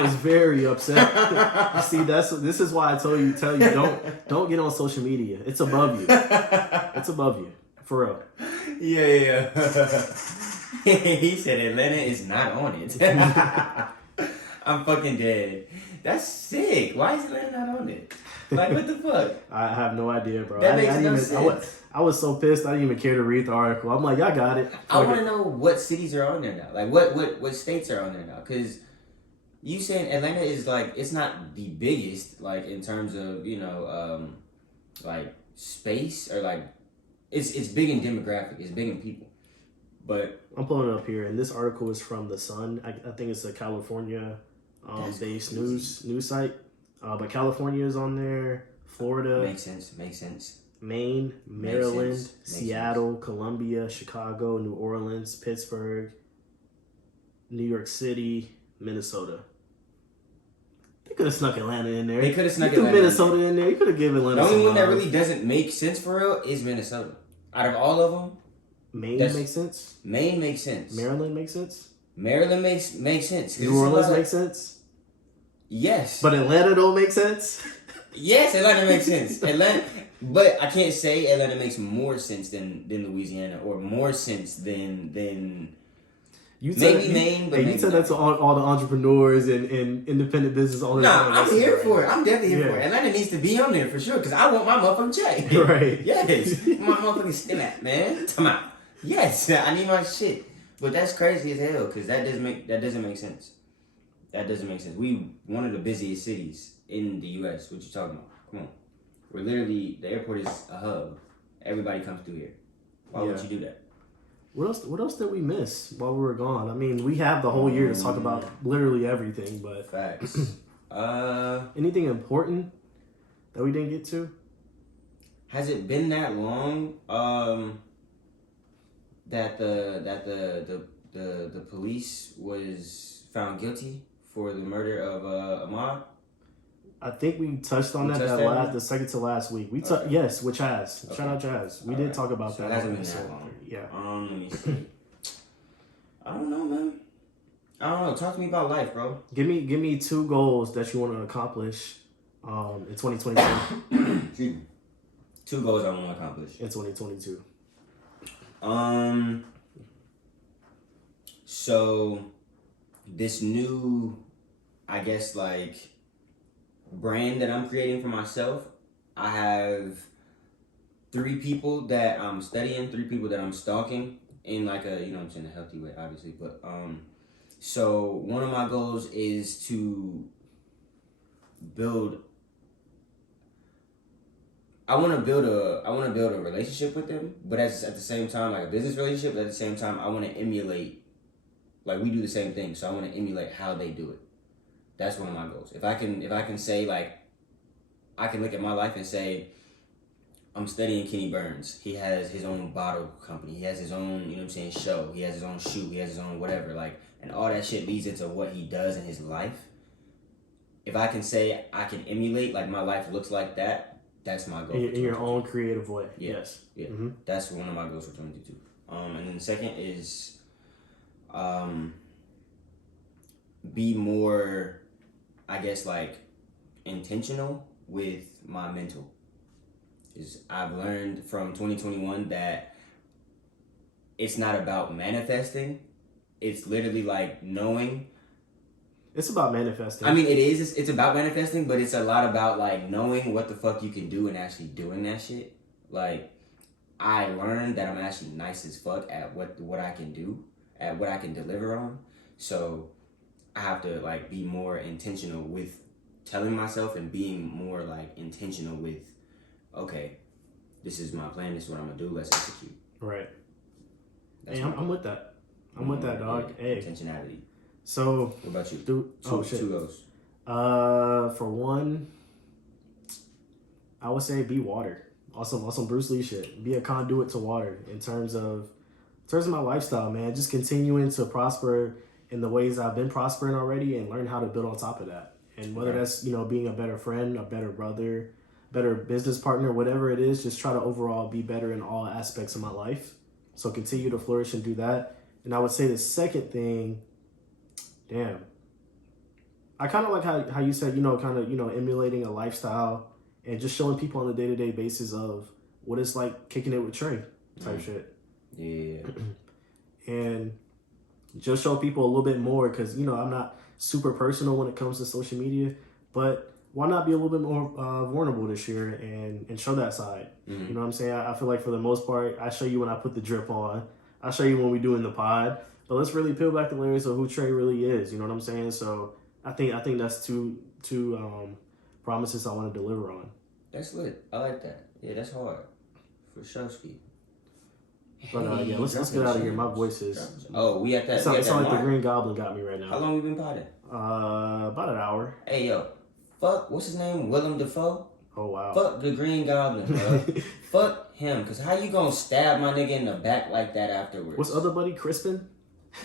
was very upset. See, this is why I tell you, don't get on social media. It's above you. It's above you, for real. Yeah. He said Atlanta is not on it. I'm fucking dead. That's sick. Why is Atlanta not on it? What the fuck? I have no idea, bro. That makes no sense. I was so pissed. I didn't even care to read the article. I'm like, y'all got it. I want to know what cities are on there now. What states are on there now? Because you saying Atlanta is it's not the biggest in terms of space or it's big in demographic. It's big in people. But I'm pulling it up here, and this article is from The Sun. I think it's a California based news site. But California is on there. Florida. Makes sense. Maine, Maryland, Seattle, Columbia, Chicago, New Orleans, Pittsburgh, New York City, Minnesota. They could have snuck Atlanta in there. They could have snuck Atlanta Minnesota in there. You could have given Atlanta. The only one that really doesn't make sense for real is Minnesota. Out of all of them, Maine makes sense. Maine makes sense. Maryland makes sense. Maryland makes sense. New Orleans makes sense. Yes. But Atlanta don't make sense? Yes, Atlanta makes sense. But I can't say Atlanta makes more sense than Louisiana or more sense than Maybe Maine, but you tell that to all the entrepreneurs and independent business owners. Nah, I'm here for it. I'm definitely here for it. Atlanta needs to be on there for sure because I want my motherfucking check. Right. Yes. My motherfucking stimmat, man. Come on. Yes, I need my shit. But that's crazy as hell because that doesn't make sense. That doesn't make sense. We one of the busiest cities in the U.S. What you talking about? Come on. We're literally, the airport is a hub. Everybody comes through here. Why would you do that? What else did we miss while we were gone? I mean, we have the whole year to talk about literally everything, but Facts. anything important that we didn't get to? Has it been that long that the police was found guilty for the murder of Ahmaud? I think we touched on the second to last week. Yes, with Chaz. Okay. Shout out Chaz. We did talk about that. It hasn't been that long. Yeah. Let me see. I don't know, man. I don't know. Talk to me about life, bro. Give me 2 goals that you want to accomplish in 2022. Excuse me. 2 goals I want to accomplish in 2022. So this new, I guess, like, brand that I'm creating for myself, I have 3 people that I'm studying, 3 people that I'm stalking in like a, you know what I'm saying, a healthy way, obviously. But so one of my goals is to build. I want to build a relationship with them, but at the same time, like a business relationship. But at the same time, I want to emulate, like we do the same thing. So I want to emulate how they do it. That's one of my goals. If I can say, like, I can look at my life and say, I'm studying Kenny Burns. He has his own bottle company. He has his own, you know what I'm saying, show. He has his own shoe. He has his own whatever. Like, and all that shit leads into what he does in his life. If I can say I can emulate, like, my life looks like that, that's my goal. In your own creative way. Yeah. Yes. Yeah. Mm-hmm. That's one of my goals for 2022. And then the second is be more, I guess, like, intentional with my mental. Is I've learned from 2021 that it's not about manifesting. It's literally like knowing. It's about manifesting. I mean, it is. It's about manifesting, but it's a lot about like knowing what the fuck you can do and actually doing that shit. Like, I learned that I'm actually nice as fuck at what I can do, at what I can deliver on. So I have to like be more intentional with telling myself and being more like intentional with, okay, this is my plan. This is what I'm gonna do. Let's execute. Right. Hey, I'm with that. I'm with that, dog. Yeah, hey, intentionality. So, what about you? Two goes. For one, I would say be water. Awesome Bruce Lee shit. Be a conduit to water in terms of my lifestyle, man. Just continuing to prosper in the ways I've been prospering already and learn how to build on top of that. And whether that's, you know, being a better friend, a better brother, better business partner, whatever it is, just try to overall be better in all aspects of my life. So continue to flourish and do that. And I would say the second thing, I kind of like how you said, emulating a lifestyle and just showing people on a day-to-day basis of what it's like kicking it with Trey type shit. Yeah. And just show people a little bit more because, you know, I'm not super personal when it comes to social media, but why not be a little bit more vulnerable this year and show that side? Mm-hmm. You know what I'm saying? I feel like for the most part, I show you when I put the drip on. I show you when we do in the pod. But let's really peel back the layers of who Trey really is. You know what I'm saying? So I think that's two promises I want to deliver on. That's lit. I like that. Yeah, that's hard. For sure, Ski. But let's get out of here. My voice is. Oh, we at that. It's like the Green Goblin got me right now. How long we been potting? About an hour. Hey yo, fuck. What's his name? Willem Dafoe. Oh wow. Fuck the Green Goblin, bro. Fuck him. Cause how you gonna stab my nigga in the back like that afterwards? What's other buddy Crispin?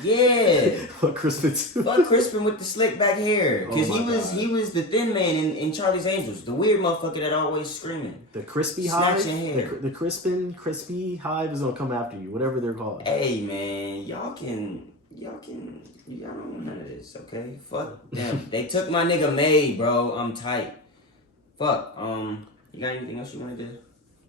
Yeah. Fuck Crispin too. Fuck Crispin with the slick back hair. Cause he was the thin man in Charlie's Angels, the weird motherfucker that always screaming. The crispy hive. Hair. The crispy hive is gonna come after you, whatever they're called. Hey man, y'all don't want none of this, okay? Fuck them. They took my nigga May, bro. I'm tight. Fuck. You got anything else you wanted to?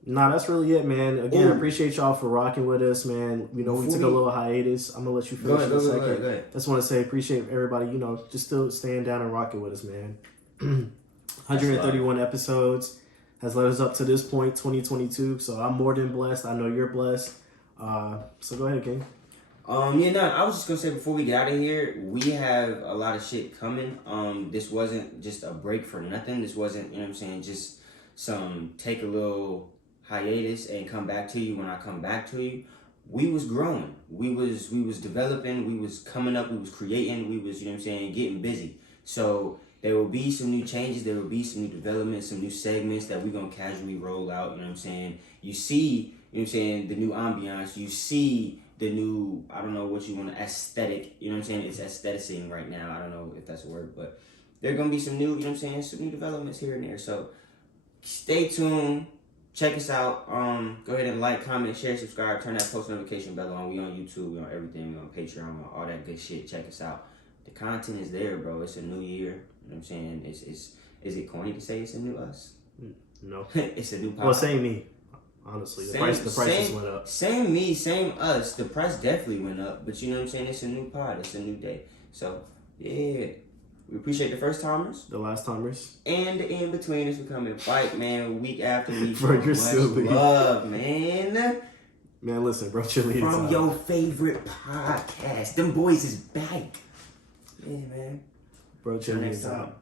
Nah, that's really it, man. Again, Ooh. I appreciate y'all for rocking with us, man. You know, we took a little hiatus. I'm gonna let you finish in a second. Go ahead. Just want to say appreciate everybody, you know, just still staying down and rocking with us, man. 131 episodes has led us up to this point, 2022. So I'm more than blessed. I know you're blessed. So go ahead, King. I was just gonna say before we get out of here, we have a lot of shit coming. This wasn't just a break for nothing. This wasn't, you know what I'm saying, just take a little hiatus and come back to you when I come back to you. We was growing. We was developing. We was coming up. We was creating. We was, you know what I'm saying, getting busy. So there will be some new changes. There will be some new developments, some new segments that we're going to casually roll out. You know what I'm saying? You see, you know what I'm saying, the new ambiance. You see the new, I don't know what you want to, aesthetic. You know what I'm saying? It's aestheticing right now. I don't know if that's a word, but there are going to be some new, you know what I'm saying, some new developments here and there. So stay tuned. Check us out. Go ahead and like, comment, share, subscribe, turn that post notification bell on. We on YouTube, we on everything, we on Patreon, all that good shit. Check us out. The content is there, bro. It's a new year. You know what I'm saying? Is it corny to say it's a new us? No. It's a new pod. Well, same me. Honestly, the prices went up. Same me, same us. The price definitely went up, but you know what I'm saying? It's a new pod. It's a new day. So yeah. We appreciate the first timers, the last timers, and the in betweeners for coming fight, man, week after week. Bro, you're silly. Love, man. Man, listen, Brochillians. From your favorite podcast. Them boys is back. Yeah, man. Brochillians out.